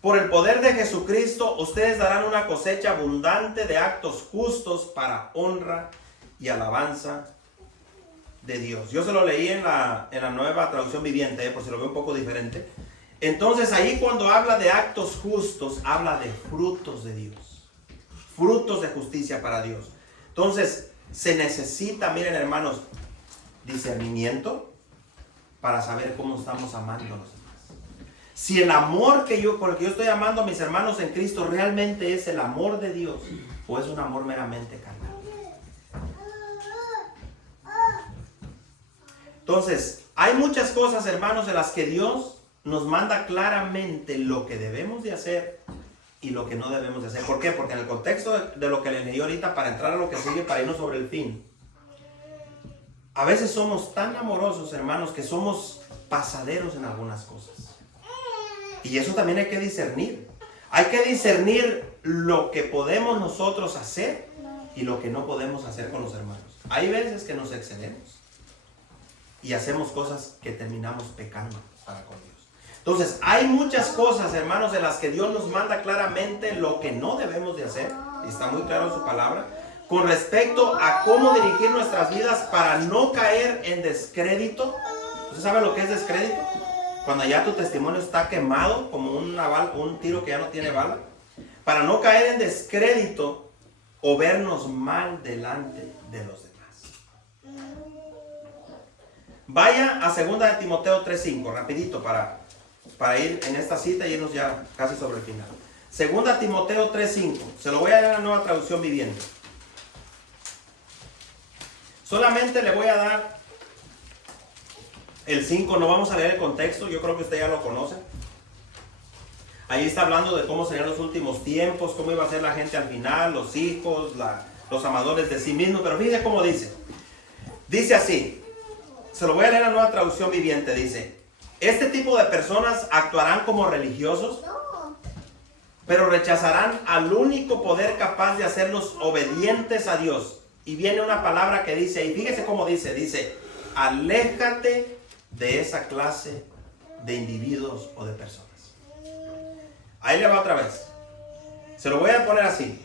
Por el poder de Jesucristo, ustedes darán una cosecha abundante de actos justos para honra y alabanza de Dios. Yo se lo leí en la nueva traducción viviente, por si lo veo un poco diferente. Entonces ahí cuando habla de actos justos, habla de frutos de Dios. Frutos de justicia para Dios. Entonces se necesita, miren hermanos, discernimiento para saber cómo estamos amando a los demás. Si el amor con el que yo estoy amando a mis hermanos en Cristo realmente es el amor de Dios o es un amor meramente carnal. Entonces, hay muchas cosas, hermanos, en las que Dios nos manda claramente lo que debemos de hacer y lo que no debemos de hacer. ¿Por qué? Porque en el contexto de lo que le leí ahorita, para entrar a lo que sigue, para irnos sobre el fin, a veces somos tan amorosos, hermanos, que somos pasaderos en algunas cosas. Y eso también hay que discernir. Hay que discernir lo que podemos nosotros hacer y lo que no podemos hacer con los hermanos. Hay veces que nos excedemos y hacemos cosas que terminamos pecando para con Dios. Entonces, hay muchas cosas, hermanos, de las que Dios nos manda claramente lo que no debemos de hacer. Está muy claro en su palabra. Con respecto a cómo dirigir nuestras vidas para no caer en descrédito. ¿Usted sabe lo que es descrédito? Cuando ya tu testimonio está quemado, como un tiro que ya no tiene bala. Para no caer en descrédito o vernos mal delante de los demás. Vaya a 2 Timoteo 3:5, rapidito para ir en esta cita y irnos ya casi sobre el final. 2 Timoteo 3:5, se lo voy a dar a la Nueva Traducción Viviente. Solamente le voy a dar el 5, no vamos a leer el contexto, yo creo que usted ya lo conoce. Ahí está hablando de cómo serían los últimos tiempos, cómo iba a ser la gente al final, los hijos, los amadores de sí mismos, pero fíjese cómo dice. Dice así, se lo voy a leer a la Nueva Traducción Viviente, dice: este tipo de personas actuarán como religiosos, pero rechazarán al único poder capaz de hacerlos obedientes a Dios. Y viene una palabra que dice, y fíjese cómo dice, aléjate de esa clase de individuos o de personas. Ahí le va otra vez. Se lo voy a poner así.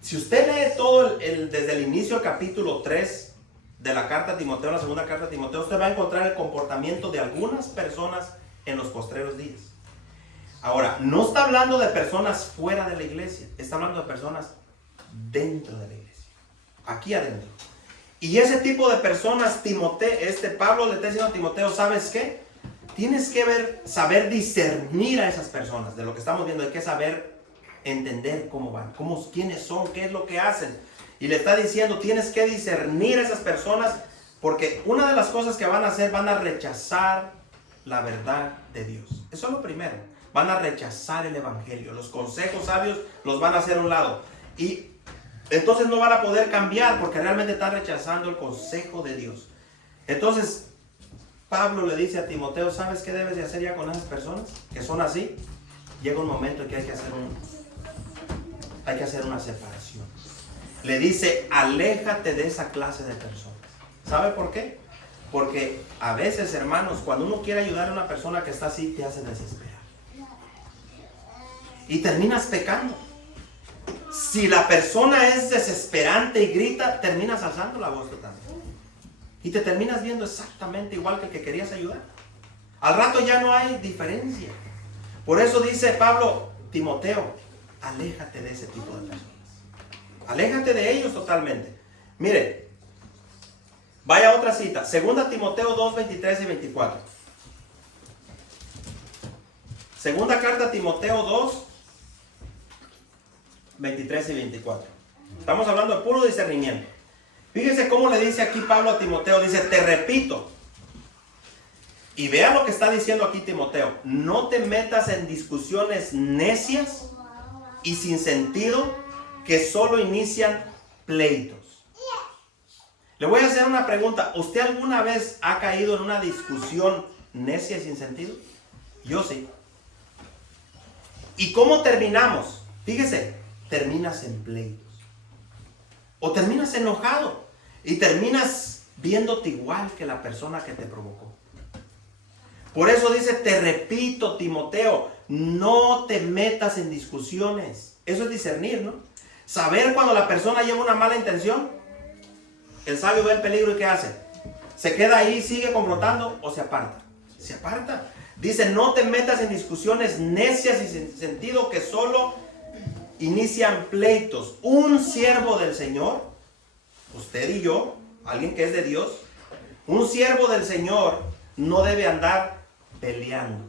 Si usted lee todo desde el inicio del capítulo 3 de la carta a Timoteo, la segunda carta a Timoteo, usted va a encontrar el comportamiento de algunas personas en los postreros días. Ahora, no está hablando de personas fuera de la iglesia, está hablando de personas dentro de la iglesia, aquí adentro. Y ese tipo de personas, Pablo le está diciendo a Timoteo, ¿sabes qué? Tienes que saber discernir a esas personas. De lo que estamos viendo, hay que saber entender cómo van, quiénes son, qué es lo que hacen. Y le está diciendo, tienes que discernir a esas personas, porque una de las cosas que van a hacer, van a rechazar la verdad de Dios. Eso es lo primero. Van a rechazar el evangelio. Los consejos sabios los van a hacer a un lado. Y entonces no van a poder cambiar, porque realmente están rechazando el consejo de Dios. Entonces, Pablo le dice a Timoteo, ¿sabes qué debes de hacer ya con esas personas que son así? Llega un momento en que hay que hacer una separación. Le dice, aléjate de esa clase de personas. ¿Sabe por qué? Porque a veces, hermanos, cuando uno quiere ayudar a una persona que está así, te hace desesperar. Y terminas pecando. Si la persona es desesperante y grita, terminas alzando la voz tú también. Y te terminas viendo exactamente igual que el que querías ayudar. Al rato ya no hay diferencia. Por eso dice Pablo, Timoteo, aléjate de ese tipo de personas. Aléjate de ellos totalmente. Mire, vaya a otra cita. 2 Timoteo 2, 23 y 24. Segunda carta a Timoteo 2, 23 y 24. Estamos hablando de puro discernimiento. Fíjese cómo le dice aquí Pablo a Timoteo. Dice, te repito. Y vea lo que está diciendo aquí Timoteo. No te metas en discusiones necias y sin sentido que solo inician pleitos. Le voy a hacer una pregunta. ¿Usted alguna vez ha caído en una discusión necia y sin sentido? Yo sí. ¿Y cómo terminamos? Fíjese, terminas en pleitos. O terminas enojado y terminas viéndote igual que la persona que te provocó. Por eso dice, te repito, Timoteo, no te metas en discusiones. Eso es discernir, ¿no? Saber cuando la persona lleva una mala intención. El sabio ve el peligro y ¿qué hace? ¿Se queda ahí, sigue confrontando o se aparta? Se aparta. Dice, no te metas en discusiones necias y sin sentido que solo inician pleitos. Un siervo del Señor, usted y yo, alguien que es de Dios, un siervo del Señor no debe andar peleando.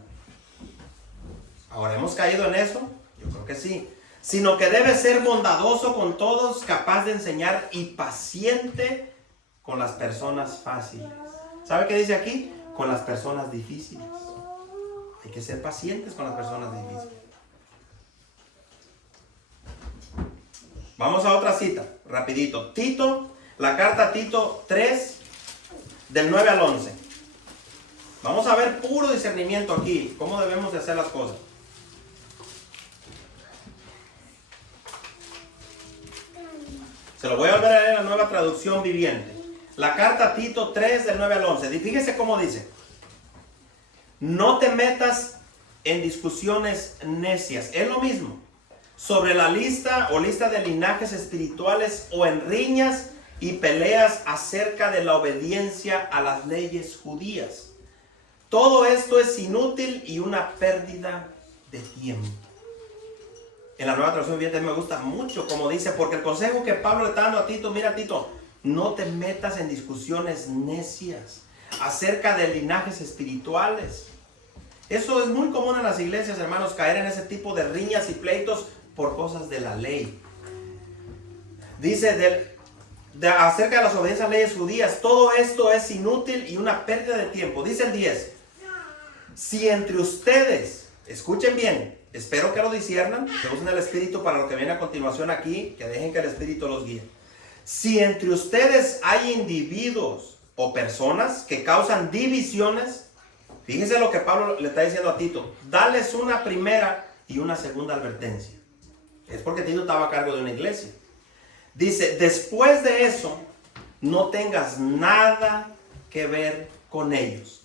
Ahora, ¿hemos caído en eso? Yo creo que sí. Sino que debe ser bondadoso con todos, capaz de enseñar y paciente con las personas fáciles. ¿Sabe qué dice aquí? Con las personas difíciles. Hay que ser pacientes con las personas difíciles. Vamos a otra cita, rapidito. Tito, la carta a Tito 3, del 9 al 11. Vamos a ver puro discernimiento aquí, cómo debemos de hacer las cosas. Se lo voy a volver a leer en la Nueva Traducción Viviente. La carta a Tito 3, del 9 al 11. Fíjese cómo dice. No te metas en discusiones necias. Es lo mismo. Sobre la lista o lista de linajes espirituales o en riñas y peleas acerca de la obediencia a las leyes judías. Todo esto es inútil y una pérdida de tiempo. En la Nueva Traducción Viviente me gusta mucho como dice, porque el consejo que Pablo le está dando a Tito, mira Tito, no te metas en discusiones necias acerca de linajes espirituales. Eso es muy común en las iglesias, hermanos, caer en ese tipo de riñas y pleitos por cosas de la ley. Dice acerca de las obediencias a leyes judías, todo esto es inútil y una pérdida de tiempo. Dice el 10, si entre ustedes, escuchen bien, espero que lo disciernan, que usen el Espíritu para lo que viene a continuación aquí, que dejen que el Espíritu los guíe. Si entre ustedes hay individuos o personas que causan divisiones, fíjense lo que Pablo le está diciendo a Tito, dales una primera y una segunda advertencia. Es porque Tito estaba a cargo de una iglesia. Dice, después de eso, no tengas nada que ver con ellos,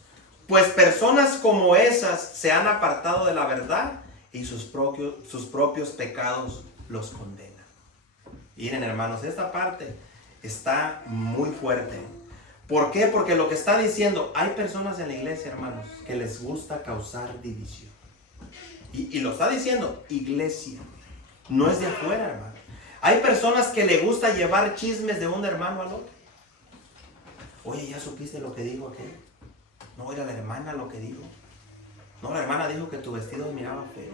pues personas como esas se han apartado de la verdad y sus propios pecados los condenan. Miren, hermanos, esta parte está muy fuerte. ¿Por qué? Porque lo que está diciendo, hay personas en la iglesia, hermanos, que les gusta causar división. Y lo está diciendo iglesia, no es de afuera, hermano. Hay personas que le gusta llevar chismes de un hermano al otro. Oye, ¿ya supiste lo que dijo aquel? No, era la hermana lo que dijo. No, la hermana dijo que tu vestido miraba feo.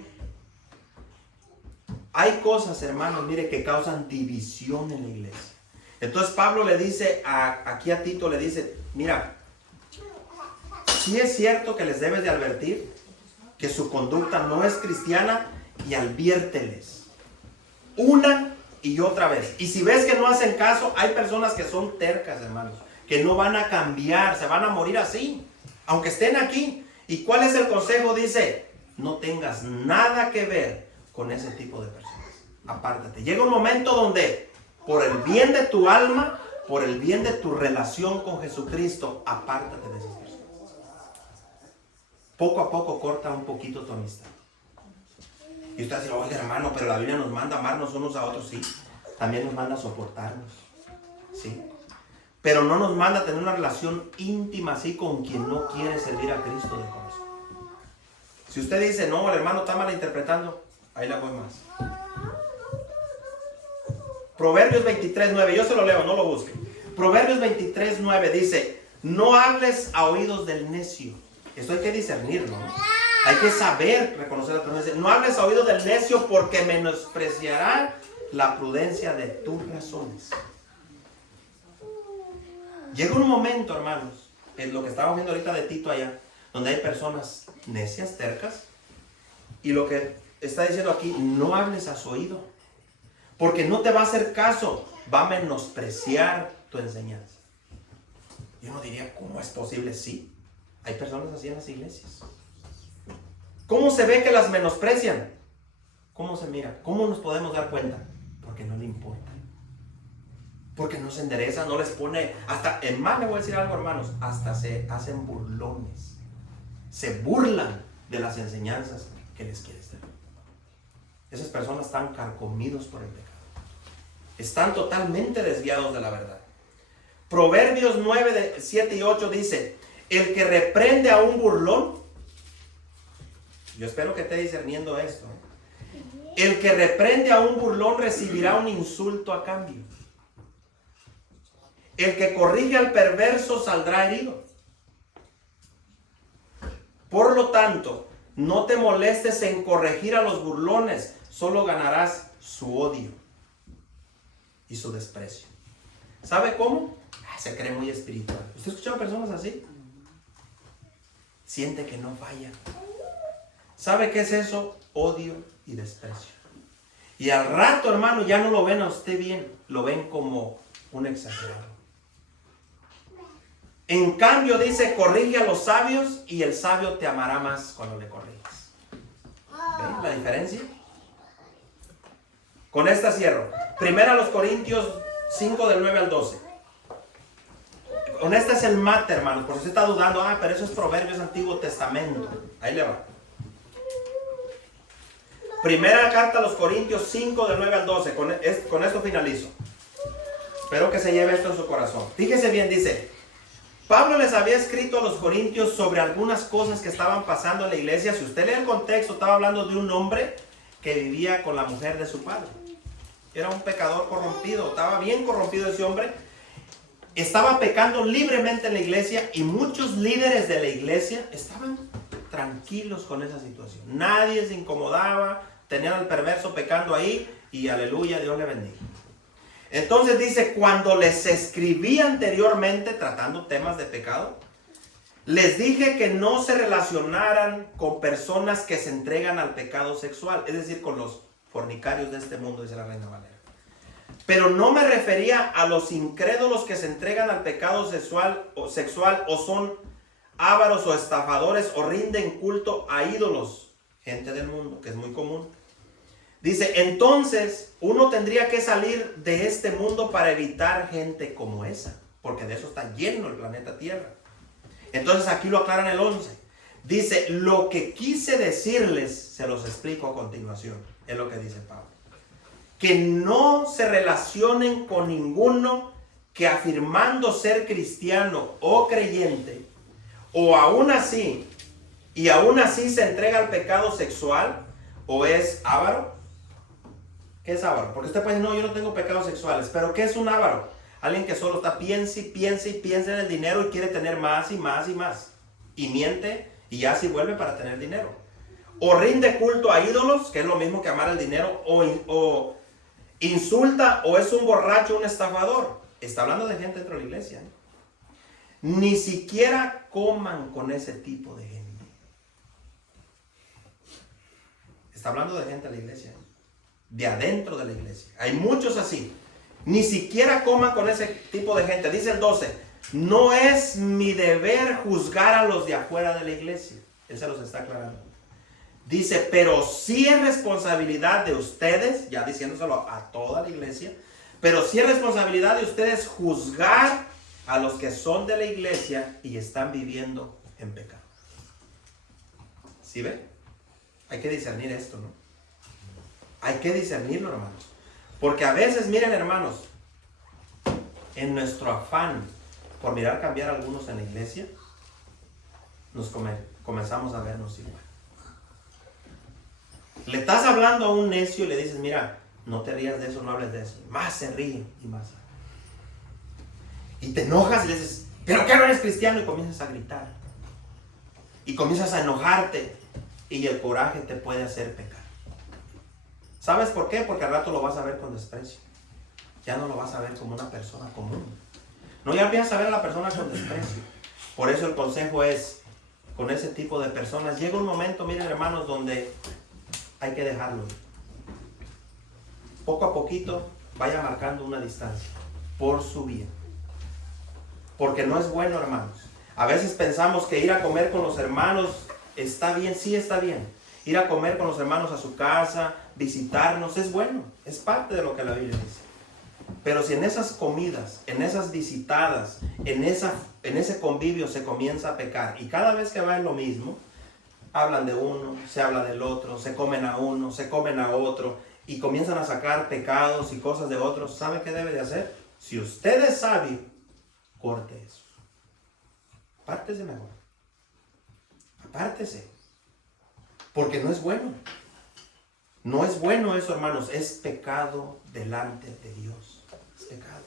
Hay cosas, hermanos, mire, que causan división en la iglesia. Entonces Pablo le dice, aquí a Tito le dice, mira, sí es cierto que les debes de advertir que su conducta no es cristiana y adviérteles una y otra vez. Y si ves que no hacen caso, hay personas que son tercas, hermanos, que no van a cambiar, se van a morir así, aunque estén aquí. ¿Y cuál es el consejo? Dice, no tengas nada que ver con ese tipo de personas. Apártate. Llega un momento donde, por el bien de tu alma, por el bien de tu relación con Jesucristo, apártate de esas personas. Poco a poco corta un poquito tu amistad. Y usted dice, oiga hermano, pero la Biblia nos manda amarnos unos a otros, sí. También nos manda soportarnos, sí. Pero no nos manda tener una relación íntima así con quien no quiere servir a Cristo de corazón. Si usted dice, no, el hermano está malinterpretando, ahí la voy más. Proverbios 23:9, yo se lo leo, no lo busque. Proverbios 23:9 dice, no hables a oídos del necio. Esto hay que discernirlo, ¿no? Hay que saber reconocer la prudencia. No hables a oídos del necio porque menospreciará la prudencia de tus razones. Llega un momento, hermanos, en lo que estamos viendo ahorita de Tito allá, donde hay personas necias, tercas, y lo que está diciendo aquí, no hables a su oído, porque no te va a hacer caso, va a menospreciar tu enseñanza. Yo no diría, ¿cómo es posible? Sí, hay personas así en las iglesias. ¿Cómo se ve que las menosprecian? ¿Cómo se mira? ¿Cómo nos podemos dar cuenta? Porque no le importa. Porque no se endereza, no les pone, hasta, en más le voy a decir algo, hermanos, hasta se hacen burlones. Se burlan de las enseñanzas que les quieres dar. Esas personas están carcomidos por el pecado. Están totalmente desviados de la verdad. Proverbios 9, 7 y 8 dice, el que reprende a un burlón, yo espero que esté discerniendo esto, el que reprende a un burlón recibirá un insulto a cambio. El que corrige al perverso saldrá herido. Por lo tanto, no te molestes en corregir a los burlones, solo ganarás su odio y su desprecio. ¿Sabe cómo? Se cree muy espiritual. ¿Usted ha escuchado personas así? Siente que no falla. ¿Sabe qué es eso? Odio y desprecio. Y al rato, hermano, ya no lo ven a usted bien, lo ven como un exagerado. En cambio, dice, corrige a los sabios y el sabio te amará más cuando le corriges. ¿Ven la diferencia? Con esta cierro. Primera los Corintios 5 del 9 al 12. Con esta es el mate, hermanos, por si usted está dudando, pero eso es Proverbios Antiguo Testamento. Ahí le va. Primera carta a los Corintios 5 del 9 al 12. Con esto finalizo. Espero que se lleve esto en su corazón. Fíjese bien, dice, Pablo les había escrito a los corintios sobre algunas cosas que estaban pasando en la iglesia. Si usted lee el contexto, estaba hablando de un hombre que vivía con la mujer de su padre. Era un pecador corrompido, estaba bien corrompido ese hombre. Estaba pecando libremente en la iglesia y muchos líderes de la iglesia estaban tranquilos con esa situación. Nadie se incomodaba, tenían al perverso pecando ahí y aleluya, Dios le bendiga. Entonces dice, cuando les escribí anteriormente tratando temas de pecado, les dije que no se relacionaran con personas que se entregan al pecado sexual, es decir, con los fornicarios de este mundo, dice la Reina Valera. Pero no me refería a los incrédulos que se entregan al pecado sexual o son ávaros o estafadores o rinden culto a ídolos, gente del mundo, que es muy común. Dice, entonces uno tendría que salir de este mundo para evitar gente como esa, porque de eso está lleno el planeta Tierra. Entonces aquí lo aclaran el 11. Dice, lo que quise decirles, se los explico a continuación, es lo que dice Pablo. Que no se relacionen con ninguno que afirmando ser cristiano o creyente, o aún así se entrega al pecado sexual, o es avaro. ¿Qué es avaro? Porque usted puede decir, no, yo no tengo pecados sexuales. Pero ¿qué es un avaro? Alguien que solo está piensa en el dinero y quiere tener más y más y más. Y miente y así vuelve para tener dinero. O rinde culto a ídolos, que es lo mismo que amar el dinero. O insulta o es un borracho, un estafador. Está hablando de gente dentro de la iglesia, ¿eh? Ni siquiera coman con ese tipo de gente. Está hablando de gente de la iglesia, ¿eh? De adentro de la iglesia. Hay muchos así. Ni siquiera coman con ese tipo de gente. Dice el 12, no es mi deber juzgar a los de afuera de la iglesia. Él se los está aclarando. Dice, pero sí es responsabilidad de ustedes, ya diciéndoselo a toda la iglesia, pero sí es responsabilidad de ustedes juzgar a los que son de la iglesia y están viviendo en pecado. ¿Sí ve? Hay que discernir esto, ¿no? Hay que discernirlo, hermanos. Porque a veces, miren, hermanos, en nuestro afán por mirar cambiar a algunos en la iglesia, nos comenzamos a vernos igual. Le estás hablando a un necio y le dices, mira, no te rías de eso, no hables de eso. Más se ríe y más. Y te enojas y le dices, ¿pero qué no eres cristiano? Y comienzas a gritar. Y comienzas a enojarte. Y el coraje te puede hacer pecar. ¿Sabes por qué? Porque al rato lo vas a ver con desprecio. Ya no lo vas a ver como una persona común. No, ya empiezas a ver a la persona con desprecio. Por eso el consejo es, con ese tipo de personas, llega un momento, miren hermanos, donde hay que dejarlo. Poco a poquito vaya marcando una distancia por su bien. Porque no es bueno, hermanos. A veces pensamos que ir a comer con los hermanos está bien, sí está bien. Ir a comer con los hermanos a su casa, visitarnos, es bueno. Es parte de lo que la Biblia dice. Pero si en esas comidas, en esas visitadas, en ese convivio se comienza a pecar, y cada vez que va es lo mismo, hablan de uno, se habla del otro, se comen a uno, se comen a otro, y comienzan a sacar pecados y cosas de otros, ¿sabe qué debe de hacer? Si usted es sabio, corte eso. Apártese mejor. Apártese. Porque no es bueno. No es bueno eso, hermanos. Es pecado delante de Dios. Es pecado.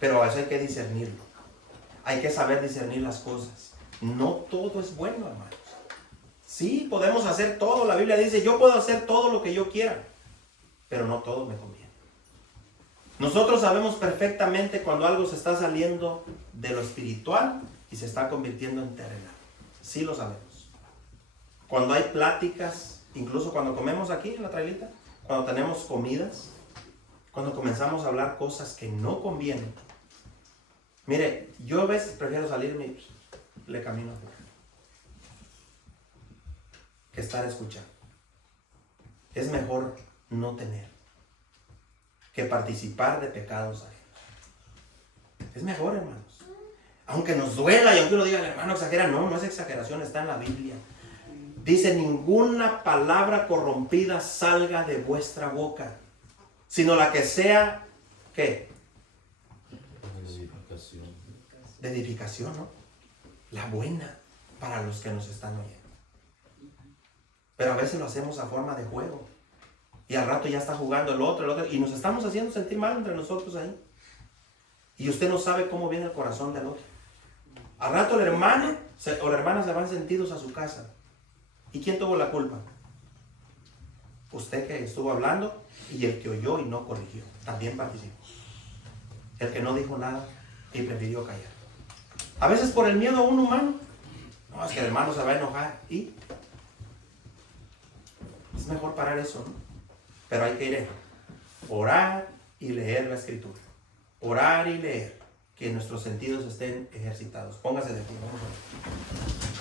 Pero a eso hay que discernirlo. Hay que saber discernir las cosas. No todo es bueno, hermanos. Sí, podemos hacer todo. La Biblia dice, yo puedo hacer todo lo que yo quiera. Pero no todo me conviene. Nosotros sabemos perfectamente cuando algo se está saliendo de lo espiritual y se está convirtiendo en terrenal. Sí lo sabemos. Cuando hay pláticas, incluso cuando comemos aquí en la trailita, cuando tenemos comidas, cuando comenzamos a hablar cosas que no convienen. Mire, yo a veces prefiero salirme y le camino afuera que estar escuchando. Es mejor no tener que participar de pecados ajenos. Es mejor, hermanos. Aunque nos duela y aunque uno diga, el hermano exagera, no es exageración, está en la Biblia. Dice, ninguna palabra corrompida salga de vuestra boca, sino la que sea, ¿qué? De edificación, ¿no? La buena para los que nos están oyendo. Pero a veces lo hacemos a forma de juego. Y al rato ya está jugando el otro, y nos estamos haciendo sentir mal entre nosotros ahí. Y usted no sabe cómo viene el corazón del otro. Al rato el hermano o la hermana se van sentidos a su casa. ¿Y quién tuvo la culpa? Usted que estuvo hablando y el que oyó y no corrigió. También participó. El que no dijo nada y prefirió callar. A veces por el miedo a un humano. No, es que el hermano se va a enojar. Y es mejor parar eso, ¿no? Pero hay que ir a orar y leer la escritura. Orar y leer. Que nuestros sentidos estén ejercitados. Póngase de pie, vamos a ver.